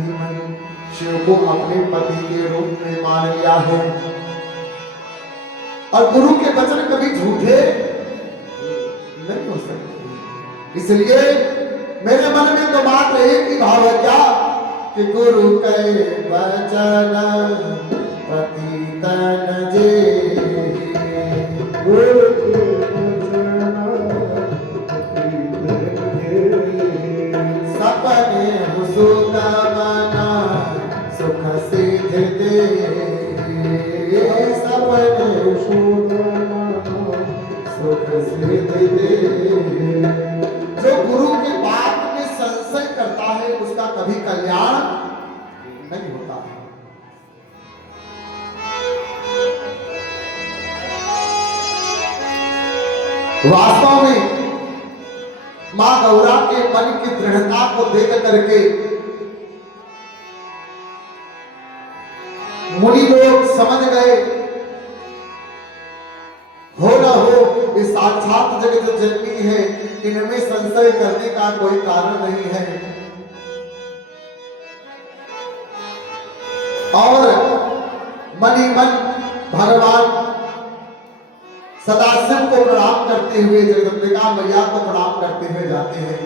शिव को अपने पति के रूप में मान लिया है। और गुरु के वचन कभी झूठे नहीं हो सकते, इसलिए मेरे मन में तो बात एक ही भाव है क्या कि गुरु के वचन पति तन जे, गुरु के वचन पति तन जे, सपने सुख मना सुख सिद्ध दे, सपने सुख सुख सिद्ध दे। जो गुरु के बात में संशय करता है उसका कभी कल्याण नहीं होता है। वास्तव में मां गौरा के मन की दृढ़ता को देख करके मुनि लोग समझ गए, हो न हो ये साक्षात जगत जननी है, इनमें संशय करने का कोई कारण नहीं है। और मन ही मन भगवान सदाशिव को प्रणाम करते हुए, जगदम्बिका मैया को प्रणाम करते हुए जाते हैं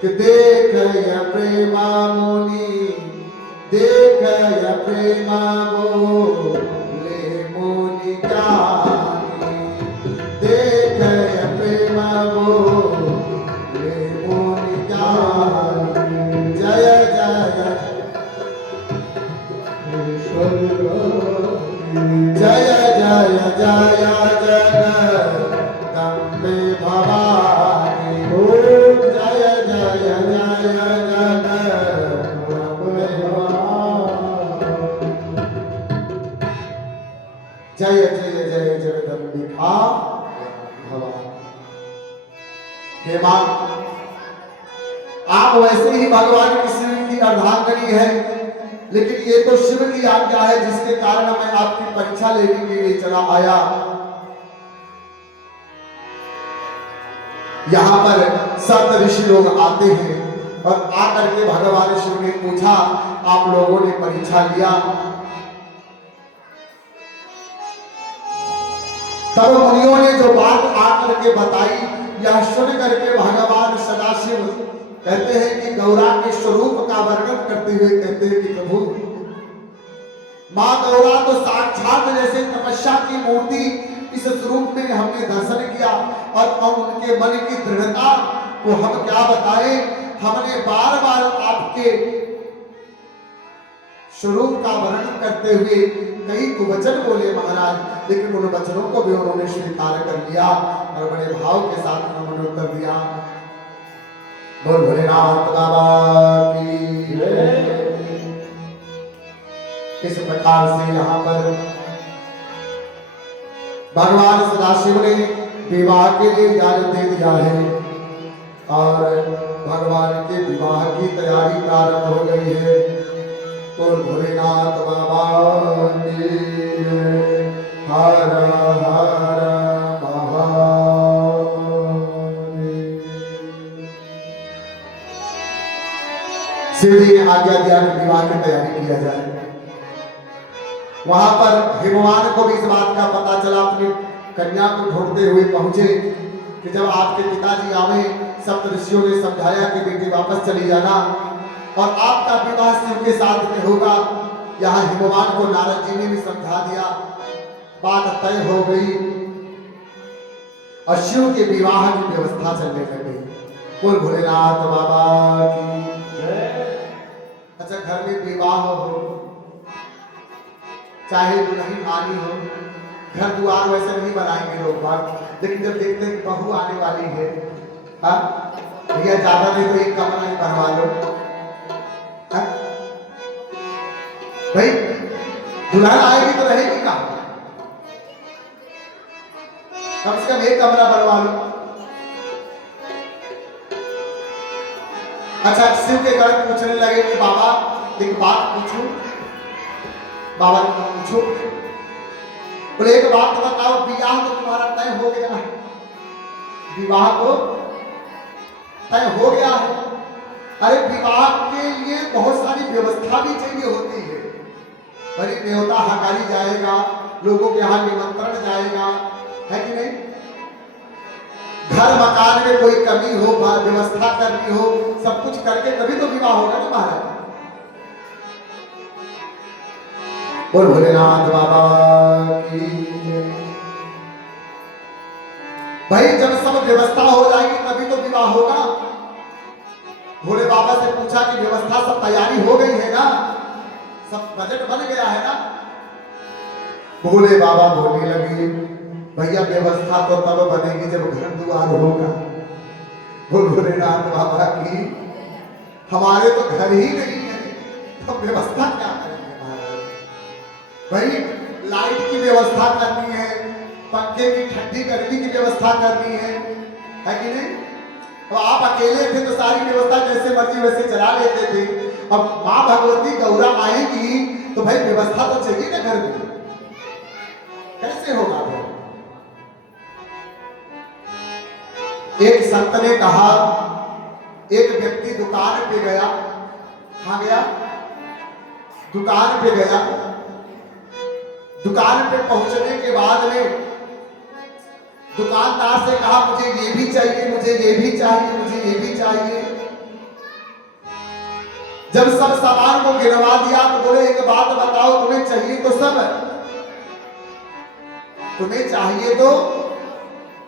कि देख या प्रेमा मुनि, देख या प्रेमा बोले मुनि ज्ञानी, देख या प्रेमा बोले मुनि ज्ञानी। जय जय जय जय जय जगदम्बे भवानी, हो जय जय जय जगदम्बे भवानी, जय जय जय जगदम्बिका भवानी। हे मां, आप वैसे ही भगवान की शिव की अर्धांगिनी है, लेकिन ये तो शिव की आज्ञा है जिसके कारण मैं आपकी परीक्षा लेने के लिए चला आया। यहाँ पर सप्त ऋषि लोग आते हैं और आकर के भगवान शिव ने पूछा, आप लोगों ने परीक्षा लिया? तब मुनियों ने जो बात आकर के बताई, यह सुन करके भगवान सदाशिव कहते हैं कि गौरा के स्वरूप का वर्णन करते हुए कहते हैं कि प्रभु, मां गौरा तो साक्षात जैसे तपस्या की मूर्ति इस स्वरूप में हम हमने दर्शन किया और उनके मन की दृढ़ता को हम क्या बताएं। हमने बार बार आपके स्वरूप का वर्णन करते हुए कई कुवचन बोले महाराज, लेकिन उन वचनों को भी उन्होंने स्वीकार कर लिया और बड़े भाव के साथ उन्होंने उत्तर दिया। बोल भोलेनाथ बाबा की जय। इस प्रकार से यहाँ पर भगवान सदाशिव ने विवाह के लिए इजाजत दे दिया है और भगवान के विवाह की तैयारी प्रारंभ हो गई है। बोल भोलेनाथ बाबा की जय। हर हर महादेव। शिव जी ने आज्ञा दिया कि विवाह की तैयारी किया जाए। वहां पर हिमवान को भी इस बात का पता चला, अपनी कन्या को ढूंढते हुए पहुंचे कि जब आपके पिताजी आवे, सप्त ऋषियों ने समझाया कि बेटी वापस चली जाना और आपका विवाह शिव के साथ में होगा। यहाँ हिमवान को नारद जी ने भी समझा दिया, बात तय हो गई और शिव के विवाह की व्यवस्था चलने लगी। बोल भोलेनाथ बाबा की जय। अच्छा, घर में विवाह हो, चाहे दुल्हन आनी हो, घर द्वार वैसे नहीं बनाएंगे लोग बात, लेकिन जब देखते हैं कि बहू आने वाली है, हाँ भैया ज्यादा नहीं तो एक कमरा ही बनवा लो। हाँ? भाई दुल्हन आएगी तो रहेगी कहाँ? कम से कम एक कमरा बनवा लो। अच्छा, शिव के घर पूछने लगे कि बाबा एक बात पूछूं। बाबा ने पूछो। बोले एक बात बताओ, विवाह तो तुम्हारा तय हो गया है, विवाह तो तय हो गया है। अरे विवाह के लिए बहुत सारी व्यवस्था भी चाहिए होती है। बड़ी न्योता हकारी जाएगा, लोगों के यहाँ निमंत्रण जाएगा, है कि नहीं? घर मकान में कोई कमी हो, व्यवस्था करनी हो, सब कुछ करके तभी तो विवाह होगा ना महाराज। बोल भोलेनाथ बाबा की जय। भाई जब सब व्यवस्था हो जाएगी तभी तो विवाह होगा। भोले बाबा से पूछा कि व्यवस्था सब तैयारी हो गई है ना, सब बजट बन गया है ना? भोले बाबा बोलने लगे, भैया व्यवस्था तो तब बनेगी जब घर द्वार होगा। बोल भोलेनाथ बाबा की, हमारे तो घर ही नहीं है, तो व्यवस्था क्या करेंगे महाराज? भाई लाइट की व्यवस्था करनी है, पंखे की ठंडी गर्मी की व्यवस्था करनी है कि नहीं? तो आप अकेले थे तो सारी व्यवस्था जैसे मर्जी वैसे चला लेते थे। अब माँ भगवती गौरा आएगी तो भाई व्यवस्था तो चाहिए ना घर में, कैसे होगा? एक संत ने कहा, एक व्यक्ति दुकान पे गया। कहाँ गया? दुकान पे गया। दुकान पे पहुंचने के बाद में दुकानदार से कहा, मुझे ये भी चाहिए, मुझे ये भी चाहिए, मुझे ये भी चाहिए। जब सब सामान को गिनवा दिया तो बोले एक बात बताओ, तुम्हें चाहिए तो सब, तुम्हें चाहिए तो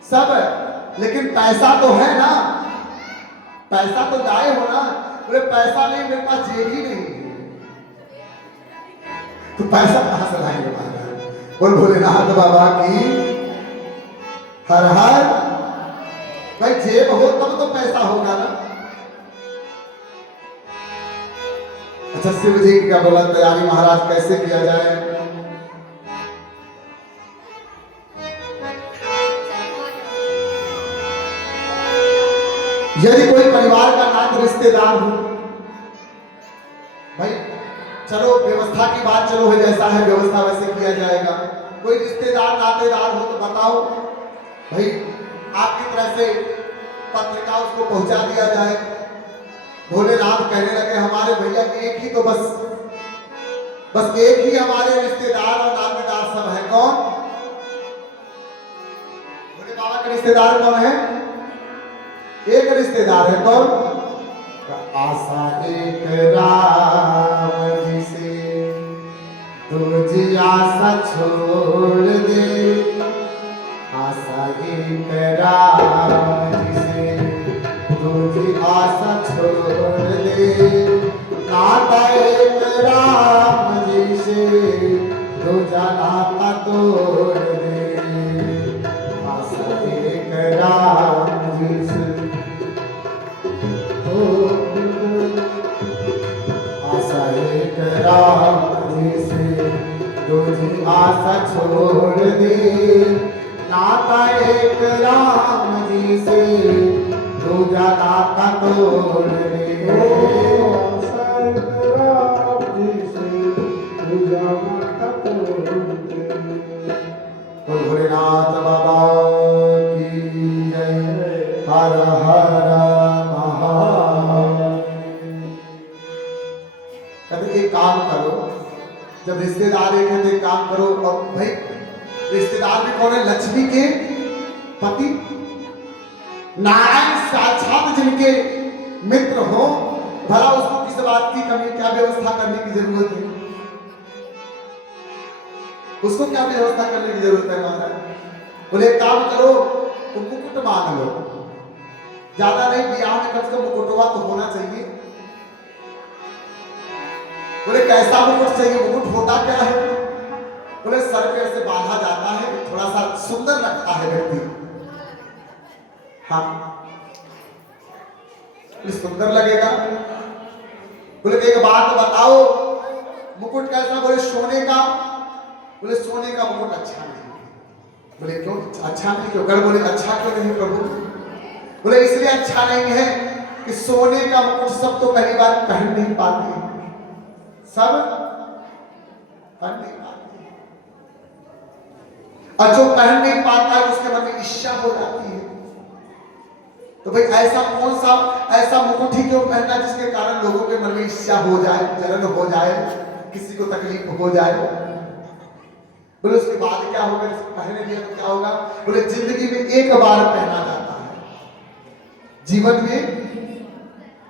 सब, लेकिन पैसा तो है ना, पैसा तो लाए हो ना? बोले पैसा नहीं, मेरे पास जेब ही नहीं है। तो पैसा कहां से लाएंगे महाराज? बोल भोलेनाथ बाबा की हर हर। भाई जेब हो तब तो पैसा होगा ना। अच्छा, शिव जी का बोला तैयारी महाराज कैसे किया जाए? यदि कोई परिवार का नात रिश्तेदार हो, भाई चलो व्यवस्था की बात, चलो है जैसा है व्यवस्था वैसे किया जाएगा। कोई रिश्तेदार नातेदार हो तो बताओ, भाई आपकी तरह से पत्रिका उसको पहुंचा दिया जाए। भोलेनाथ कहने लगे, हमारे भैया एक ही तो बस एक ही हमारे रिश्तेदार और नातेदार सब है। कौन? भोले बाबा के रिश्तेदार कौन है? एक रिश्तेदार है। कौन? आशा एक राम जी से दूजी आशा छोड़ दे, आशा एक राम जिसे तुझी आशा छोड़ दे, नाता एक राम जिसे दूजा नाता तोड़ दे, आशा एक राम जिसे आशा एक राम जिसे दूजी आशा छोड़ दे, नाता एक राम जी से दूजा नाता तोड़ दे। आशा एक राम जी से दूजा नाता तोड़ दे। बोल भोलेनाथ बाबा की जय। हर हर महादेव। कहते एक काम करो, जब रिश्तेदार एक कहते काम करो, और भाई रिश्तेदार भी कौन है? लक्ष्मी के पति नारायण साक्षात जिनके मित्र हो, भला उसको किस बात की कमी, क्या व्यवस्था करने की जरूरत है? उसको क्या व्यवस्था करने की जरूरत है महाराज? बोले काम करो तो मुकुट मांग लो, ज्यादा नहीं, ब्याह में कम से कम मुकुटवा तो होना चाहिए। बोले कैसा मुकुट चाहिए? मुकुट होता क्या है? बोले सर पे ऐसे बांधा जाता है, थोड़ा सा सुंदर लगता है व्यक्ति। हाँ, सुंदर लगेगा। बोले एक बात बताओ, मुकुट कैसा? बोले सोने का। बोले सोने का मुकुट अच्छा नहीं। बोले क्यों अच्छा नहीं? क्यों कर? बोले अच्छा क्यों नहीं प्रभु? बोले इसलिए अच्छा नहीं है कि सोने का मुकुट सब तो पहली बार पहन नहीं पाते, सब पहन नहीं पाते, और जो पहन नहीं पाता है उसके मन में इच्छा हो जाती है। तो भाई ऐसा कौन सा ऐसा मुकुट ही क्यों पहनना जिसके कारण लोगों के मन में इच्छा हो जाए, जलन हो जाए, किसी को तकलीफ हो जाए? बोले उसके बाद क्या होगा? पहने दिया तो क्या होगा? बोले जिंदगी में एक बार पहना जाता है, जीवन में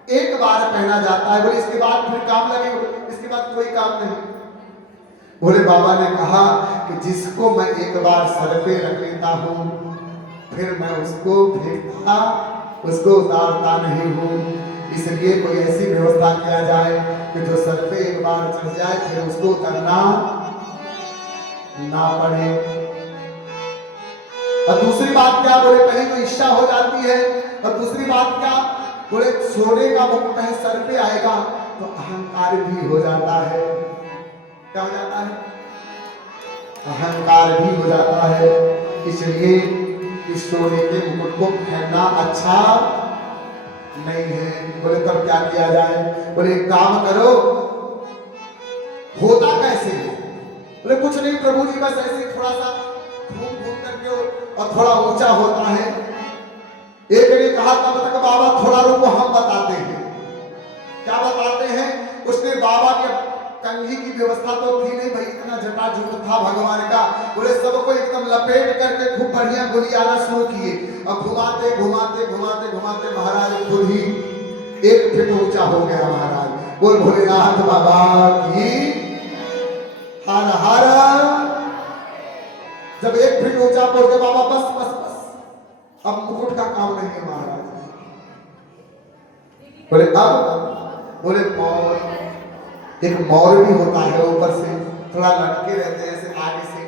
एक बार पहना जाता है। बोले इसके बाद फिर काम लगेगा? इसके बाद कोई काम नहीं। बोले बाबा ने कहा कि जिसको मैं एक बार सर पे रख लेता हूँ, फिर मैं उसको फेंकता, उसको उतारता नहीं हूँ। इसलिए कोई ऐसी व्यवस्था किया जाए कि जो सर पे एक बार चढ़ जाए फिर उसको उतरना ना पड़े। और दूसरी बात क्या? बोले पहली तो इच्छा हो जाती है, और दूसरी बात क्या? बोले सोने का मुकुट है, सर पे आएगा तो अहंकार भी हो जाता है। क्या हो जाता है? अहंकार भी हो जाता है। इसलिए इस सोने के मुकुट को पहनना अच्छा नहीं है। बोले तब क्या किया जाए? बोले एक काम करो, होता कैसे है? बोले कुछ नहीं प्रभु जी, बस ऐसे थोड़ा सा घूम घूम करके और थोड़ा ऊंचा होता है। एक ने कहा तब तक बाबा थोड़ा रुको, हम बताते हैं। क्या बताते हैं? उसने बाबा के कंघी की व्यवस्था तो थी नहीं भाई, इतना जटाजूट था भगवान का। बोले सबको एकदम लपेट करके खूब बढ़िया गुलियाना शुरू किए, और घुमाते घुमाते घुमाते घुमाते महाराज खुद ही 1 फीट ऊंचा हो गया महाराज। बोल भोलेनाथ बाबा की हर हर। जब 1 फीट ऊंचा पहुंच गए बाबा, बस बस बस, अब मुकुट का काम नहीं है महाराज। बोले अब? बोले मौर, एक मौर भी होता है, ऊपर से थोड़ा लटके रहते हैं ऐसे आगे से।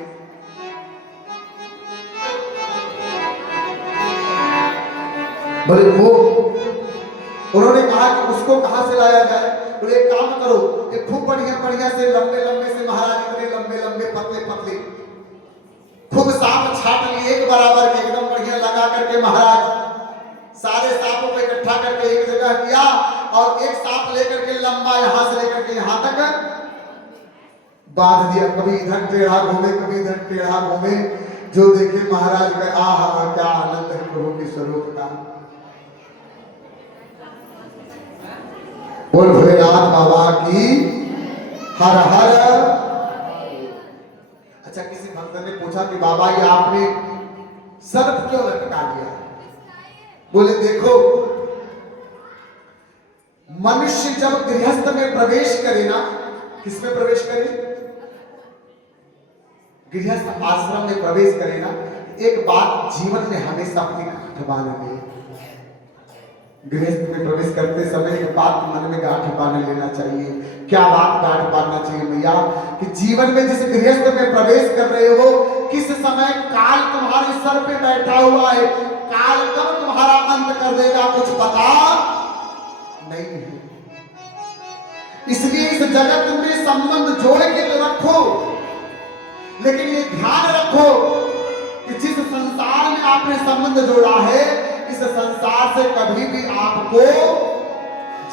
बोले वो, उन्होंने कहा कि उसको कहां से लाया जाए? बोले एक काम करो, ये खूब बढ़िया बढ़िया से लंबे लंबे से महाराज, इतने लंबे लंबे पतले पतले खूब सांप छाट लिए एक बराबर के, एकदम बढ़िया लगा करके महाराज सारे सांपों को इकट्ठा करके एक जगह किया, और एक सांप लेकर के लंबा यहां से लेकर के यहां तक बांध दिया। कभी इधर टेढ़ा घूमे, कभी इधर टेढ़ा घूमे, जो देखे महाराज का आहा क्या आनंद है प्रभु के स्वरूप का। बोल भोलेनाथ बाबा की हर हर। अच्छा, किसी भक्त ने पूछा कि बाबा ये आपने सर्प क्यों लटका लिया? बोले देखो, मनुष्य जब गृहस्थ में प्रवेश करे ना, किसमें प्रवेश करे? गृहस्थ आश्रम में प्रवेश करे ना, एक बात जीवन में हमेशा अपनी गांठ बांधने, गृहस्थ में प्रवेश करते समय एक बात मन में गांठ बांध लेना चाहिए। क्या बात गांठ बांधना चाहिए भैया? कि जीवन में जिस गृहस्थ में प्रवेश कर रहे हो, किस समय काल तुम्हारे सर पे बैठा हुआ है, काल कब तुम्हारा अंत कर देगा कुछ पता नहीं है। इसलिए इस जगत में संबंध जोड़ के तो रखो, लेकिन ये ध्यान रखो कि जिस संसार में आपने संबंध जोड़ा है, इस संसार से कभी भी आपको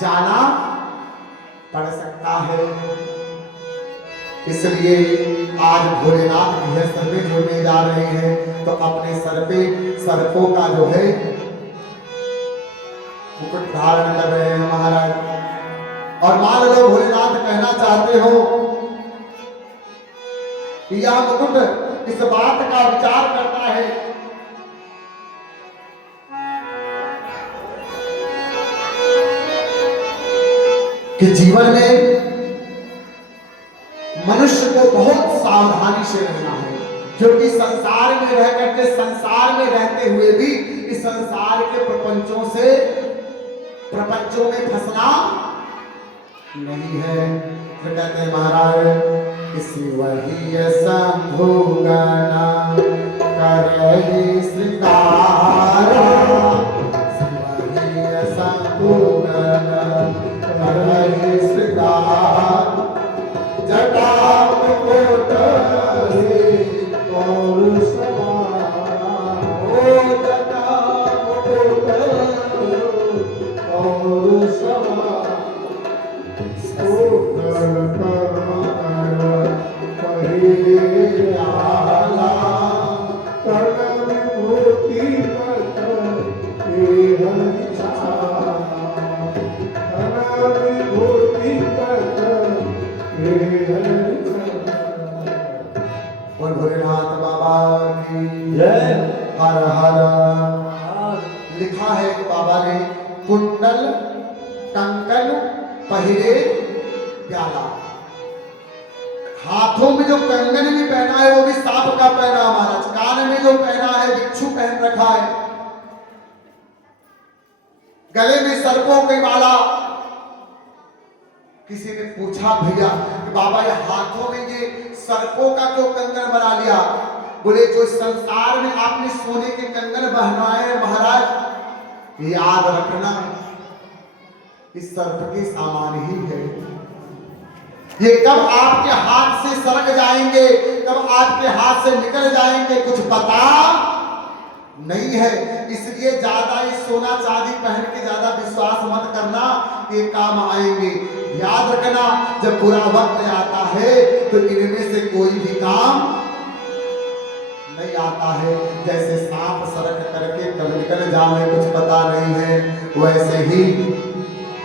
जाना पड़ सकता है। इसलिए आज भोलेनाथ गृहस्थ में जुड़ने जा रहे हैं, तो अपने सर पे सर्पों का जो है मुकुट धारण कर रहे हैं महाराज। और मान लो भोलेनाथ कहना चाहते हो कि यह मुकुट इस बात का विचार करता है कि जीवन में मनुष्य को बहुत सावधानी से रहना है, क्योंकि संसार में रह करके, संसार में रहते हुए भी इस संसार के प्रपंचों में फंसना नहीं है। तो कहते हैं महाराज, इसी वही संभोगना करहि श्रृंगार, वही संभोगना करहि श्रृंगार, जटा मुकुट और समारा, ओ जटा मुकुट और समारा, पहिले आला, कर्ण विभूति पथ हे हरि छाया, कर्ण विभूति पथ हे हरि छाया। और भोलेनाथ बाबा की जय। हर हर। लिखा है कि बाबा ने कुंडल कंकन पहिरे प्याला, हाथों में जो कंगन भी पहना है वो भी सांप का पहना महाराज, कान में जो पहना है बिच्छू पहन रखा है, गले में सर्पों की माला। किसी ने पूछा भैया कि बाबा ये हाथों में ये सर्पों का क्यों कंगन बना लिया? बोले जो संसार में आपने सोने के कंगन पहनाए महाराज, याद रखना इस सर्प के सामान ही है। ये कब आपके हाथ से सरक जाएंगे, कब आपके हाथ से निकल जाएंगे कुछ पता नहीं है। इसलिए ज्यादा ये सोना चांदी पहन के ज्यादा विश्वास मत करना कि काम आएंगे। याद रखना जब बुरा वक्त आता है तो इनमें से कोई भी काम नहीं आता है। जैसे सांप सरक करके कब निकल जाए कुछ पता नहीं है, वैसे ही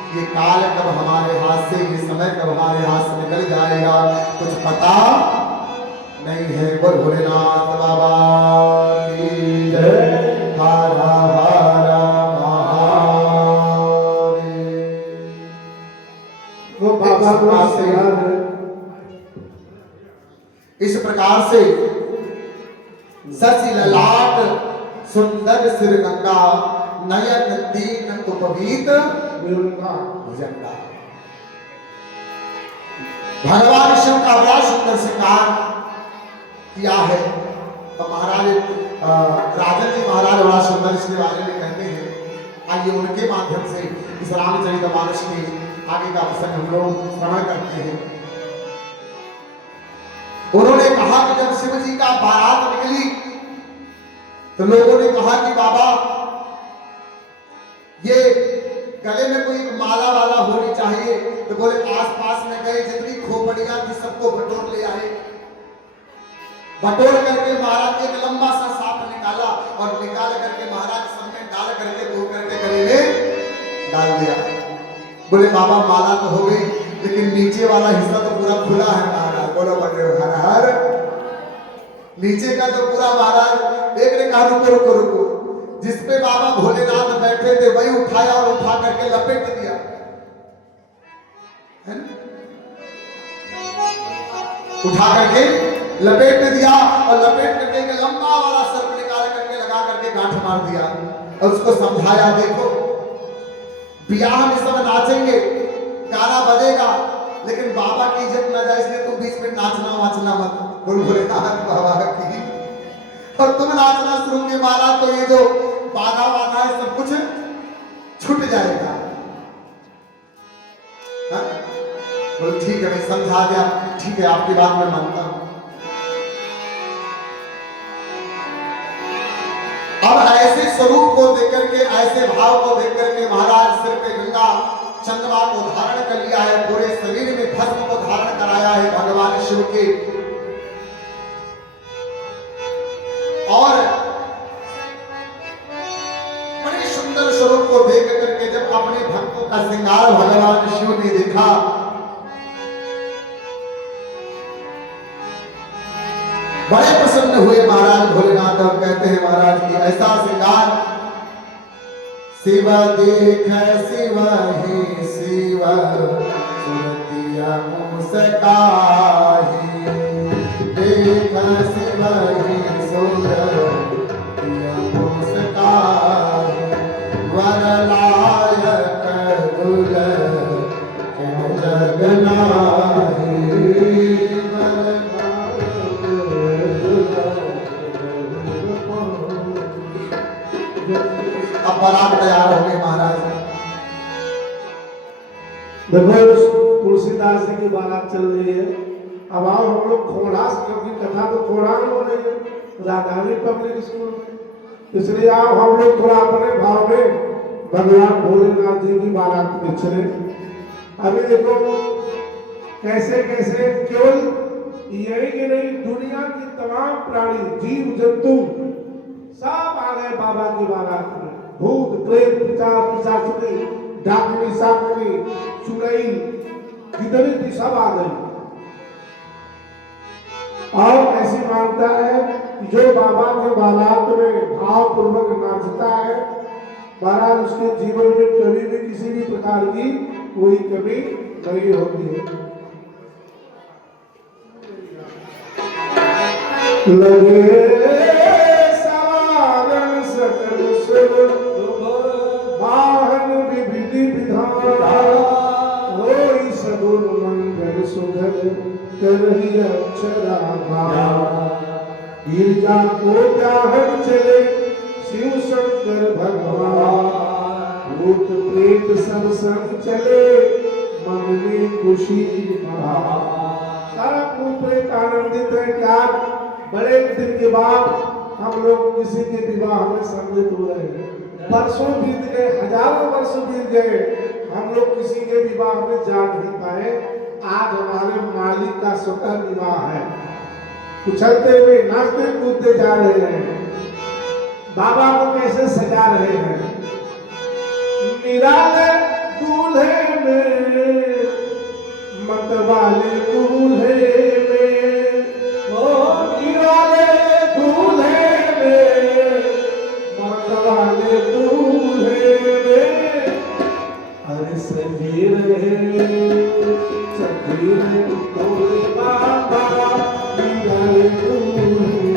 ये काल कब हमारे हाथ से, ये समय कब हमारे हाथ से निकल जाएगा कुछ पता नहीं है। बोल भोलेनाथ बाबा की जय। हर हर महादेव। वो बाबा को इस प्रकार से सच ललाट सुंदर सिर गंगा, नयन दीन उपवीत भुजंगा। भगवान शिव का बड़ा सुंदर श्रृंगार किया है। तो महाराज राजन जी महाराज बड़ा सुंदर इसके बारे में कहते हैं। आइए उनके माध्यम से इस रामचरितमानस के आगे का प्रसंग हम लोग श्रवण करते हैं। उन्होंने कहा कि जब शिव जी का बारात निकली तो लोगों ने कहा कि बाबा ये गले में कोई माला वाला होनी चाहिए। तो बोले आसपास में गए, जितनी खोपड़ियां थी सबको बटोर ले आए। बटोर करके महाराज एक लंबा सा सांप निकाला और निकाल करके महाराज सब में डाल करके धो करके गले में डाल दिया। बोले बाबा माला तो हो गई, लेकिन नीचे वाला हिस्सा तो पूरा खुला है महाराज। बोलो बड़े हर हर। नीचे का तो पूरा महाराज, एक ने कहा रुको रुको रुको, जिसपे बाबा भोलेनाथ बैठे थे वही उठाया और उठा करके लपेट दिया, है ना? उठा करके लपेट दिया और लपेट करके एक लंबा वाला सर्प निकाल समझाया, देखो ब्याह में सब नाचेंगे, गाना बजेगा, लेकिन बाबा की इज्जत न जाए, इसलिए तुम बीच में नाचना वाचना मत। बोल भोलेनाथ बाबा की। और तुम नाचना शुरू के मारा तो ये जो बाधा वाधा है सब कुछ छूट जाएगा। हाँ? बोल ठीक है, मैं समझा दिया, ठीक है, आपकी बात मैं मानता हूं। अब ऐसे स्वरूप को देख करके, ऐसे भाव को देख करके महाराज सिर पे गंगा चंद्रमा को धारण कर लिया है, पूरे शरीर में भस्म को धारण कराया है भगवान शिव के। और बड़े सुंदर स्वरूप को देख करके जब अपने भक्तों का श्रृंगार भगवान शिव ने देखा, बड़े प्रसन्न हुए महाराज भोलेनाथ। और कहते हैं महाराज की ऐसा श्रृंगार शिव देख शिव ही शिव सुरतिया मुस्काही, देख शिव ही सुरतिया मुस्काही, वरलायक दुल्हन जगनाही। अब बारात तैयार हो गई महाराज। देखो तुलसीदास जी की बारात चल रही है। अब आओ हम लोग खोड़ा, क्योंकि कथा तो खोड़ा में हो रही है राधानी पब्लिक स्कूल में, इसलिए आओ हम लोग थोड़ा अपने भाव में भगवान भोलेनाथ जी की बारात में चले। अभी देखो कैसे कैसे केवल यही कि नहीं, दुनिया की तमाम प्राणी जीव जंतु सब आ गए बाबा की बारात में। भूत प्रेत पिशाच पिशाचनी डाकनी साकनी चुड़ैल जितनी थी सब आ गई। और ऐसी मानता है कि जो बाबा के बारात में भाव पूर्वक नाचता है, महाराज उसके जीवन में कभी भी किसी भी प्रकार की कोई कमी नहीं होती है। लगे सारण सकल सुर वाहन विधि विधान, होई सगुन मंगल सुगल करही अक्षराभार। गिरजा को जाहर चले शिव शंकर भगवान, भूत प्रेत सब संग चले मन में खुशी बहार। सारा भूत प्रेत आनंदित है। क्या बड़े दिन के बाद हम लोग किसी के विवाह में सम्मिलित हो रहे हैं। वर्षों बीत गए, हजारों वर्ष बीत गए, हम लोग किसी के विवाह में जा नहीं पाए। आज हमारे मालिक का स्वतः विवाह है। उछलते हुए नाचते कूदते जा रहे हैं, बाबा को कैसे सजा रहे हैं। निराले दूल्हे में मतवाले दूल्हे में, ओ निराले दूल्हे में मतवाले दूल्हे में, अरे सजी रहे भोले बाबा निराले दूल्हे,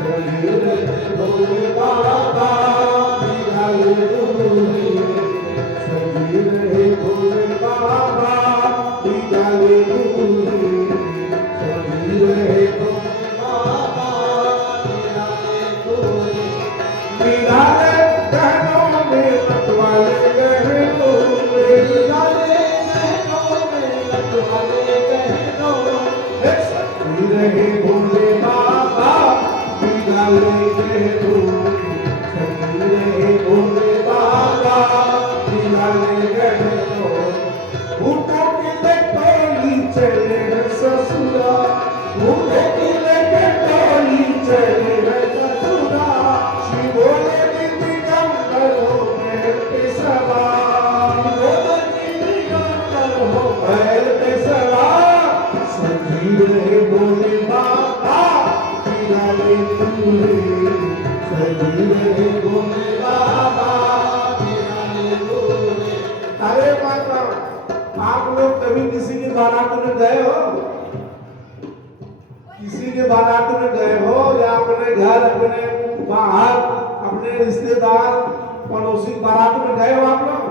सजी रहे भोले बाबा निराले दूल्हे, सजी रहे भोले बाबा निराले दूल्हे, सजी रहे भोले बाबा निराले दूल्हे। निराले गहनों में मतवाले गहनों में, निराले गहनों में मतवाले गहनों में, सजी रहे भोले बाबा निराले गहनों में, सजी रहे भोले बाबा निराले गहनों में। भूतों की टोली चले ससुरा, भूतों की टोली चले ससुरा, श्री भोले दिगंबर हो बैल पे सवार, भोले दिगंबर हो बैल पे सवार, सजी रहे भोले बाबा निराले दूल्हे, सजी रहे भोले बाबा निराले दूल्हे। अरे माता, आप लोग कभी किसी की बारात में गए हो? किसी के बारात में गए हो या अपने घर, अपने बाहर, अपने रिश्तेदार पड़ोसी बारात में गए हो आप लोग?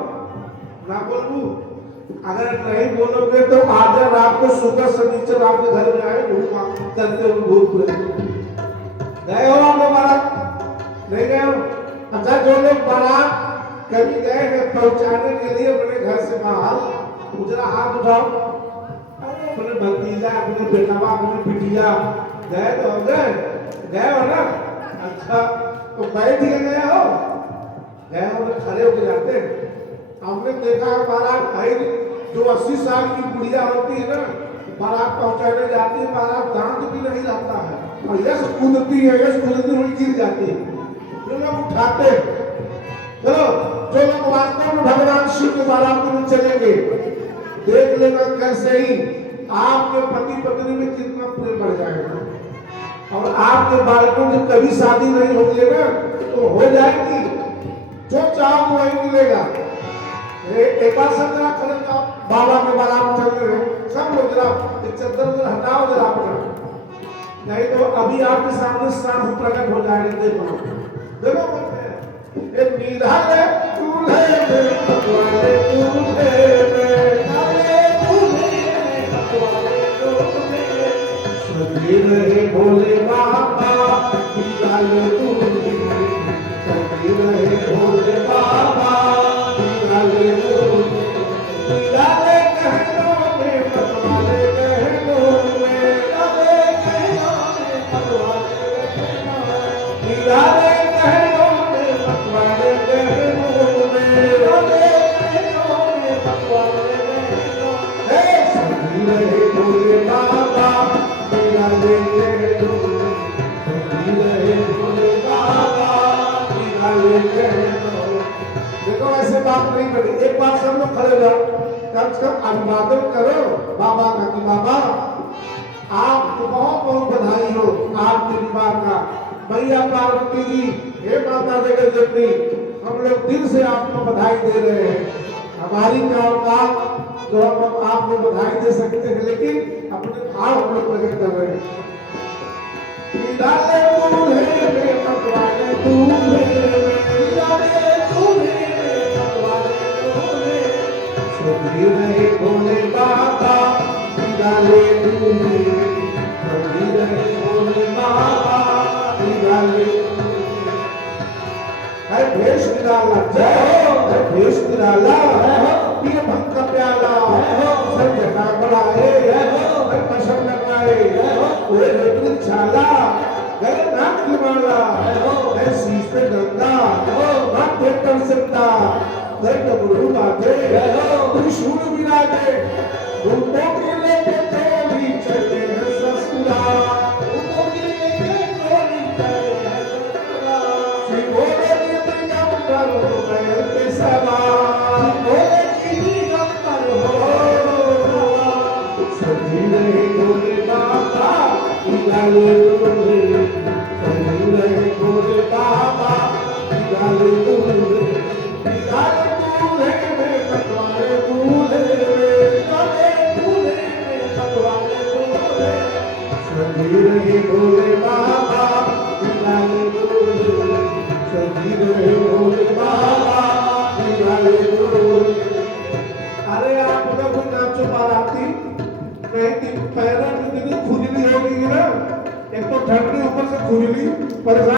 ना बोलूं? अगर नहीं बोलोगे तो आज रात को सुबह शनिचर आपके घर में आए भूख करते हुए भूख गए हो आप लोग बारात? नहीं गए हो? अच्छा, जो लोग बारात कभी गए हैं पहुंचाने के लिए अपने घर से बाहर, उजरा हाथ उठाओ। अपने भतीजा, अपने बेटवा, अपने बिटिया गए तो हो गए हो ना? अच्छा, तो बैठ के गए हो? गए हो तो खड़े होकर जाते हैं। हमने देखा है बारात भाई जो 80 साल की बुढ़िया होती है ना, बारात पहुंचाने जाती है, बारात दांत भी नहीं रहता है और यश कूदती हुई गिर जाती है, जो लोग उठाते हैं। चलो, जो लोग वास्तव में भगवान शिव के बारात में चलेंगे, देख लेना कैसे ही आपके पति पत्नी में कितना प्रेम बढ़ जाएगा। और आपके बालकों की कभी शादी नहीं होगी ना तो हो जाएगी, जो चाहो वही मिलेगा। एक बार सब जरा खड़े जाओ, बाबा के बारात चल रहे हैं, सब लोग जरा चद्दर उधर हटाओ जरा अपना, नहीं तो अभी आपके सामने सांप प्रकट हो जाएंगे। देखो देखो, बोलते हैं ए निराले दूल्हे में पतवारे दूल्हे में, निराले दूल्हे में पतवारे दूल्हे में, सजे रहे भोले बाबा निराले दूल्हे में, सजे रहे भोले बाबा निराले दूल्हे, निराले कहनों में पतवारे कहनों में, निराले कहनों में पतवारे कहनों में, निराले देखो ऐसे बात नहीं करी। एक बार सब लोग खड़े जाओ, कम से कम अभिवादन करो बाबा का कि बाबा आपको बहुत बहुत बधाई हो आपके विवाह का। मैया पार्वती जी, हे माता जगदम्बी, हम लोग दिल से आपको बधाई दे रहे हैं। हमारी क्या औकात जो हम आपको बधाई दे सकते हैं, लेकिन अपने भाव हम लोग प्रकट कर रहे हैं। निराले दूल्हे में पतवारे दूल्हे में, निराले दूल्हे में पतवारे दूल्हे, सजी रहे भोले बाबा निराले दूल्हे, सजी रहे भोले बाबा निराले। है भेष निराला, जय हो, है भेष निराला, ये भक्त का प्याला, सब जटा बढ़ाए, है पसंद लगाए, कोई रत्न छाला, गले नाक की माला, है शीश पे गंगा, माथे पर सिक्का, दर्द गुरु बाजे, त्रिशूल विराजे, रूपों के लेके चोरी चले हैं ससुरा, रूपों के लेके चोरी चले हैं ससुरा, सिंगोरे की दिगंबर हो गए के सवार, सिंगोरे की दिगंबर हो, सजी रहे भोले बाबा निराले दूल्हे, सजी रहे भोले बाबा निराले दूल्हे, निराले दूल्हे में पतवारे दूल्हे में, निराले दूल्हे में पतवारे दूल्हे, सजी रहे भोले बाबा निराले दूल्हे, सजी रहे भोले बाबा निराले दूल्हे। अरे आप लोग नाचो बाराती, नहीं पैरों में खुजली होगी ना, एक तो ठंडी ऊपर से खुजली परेशान।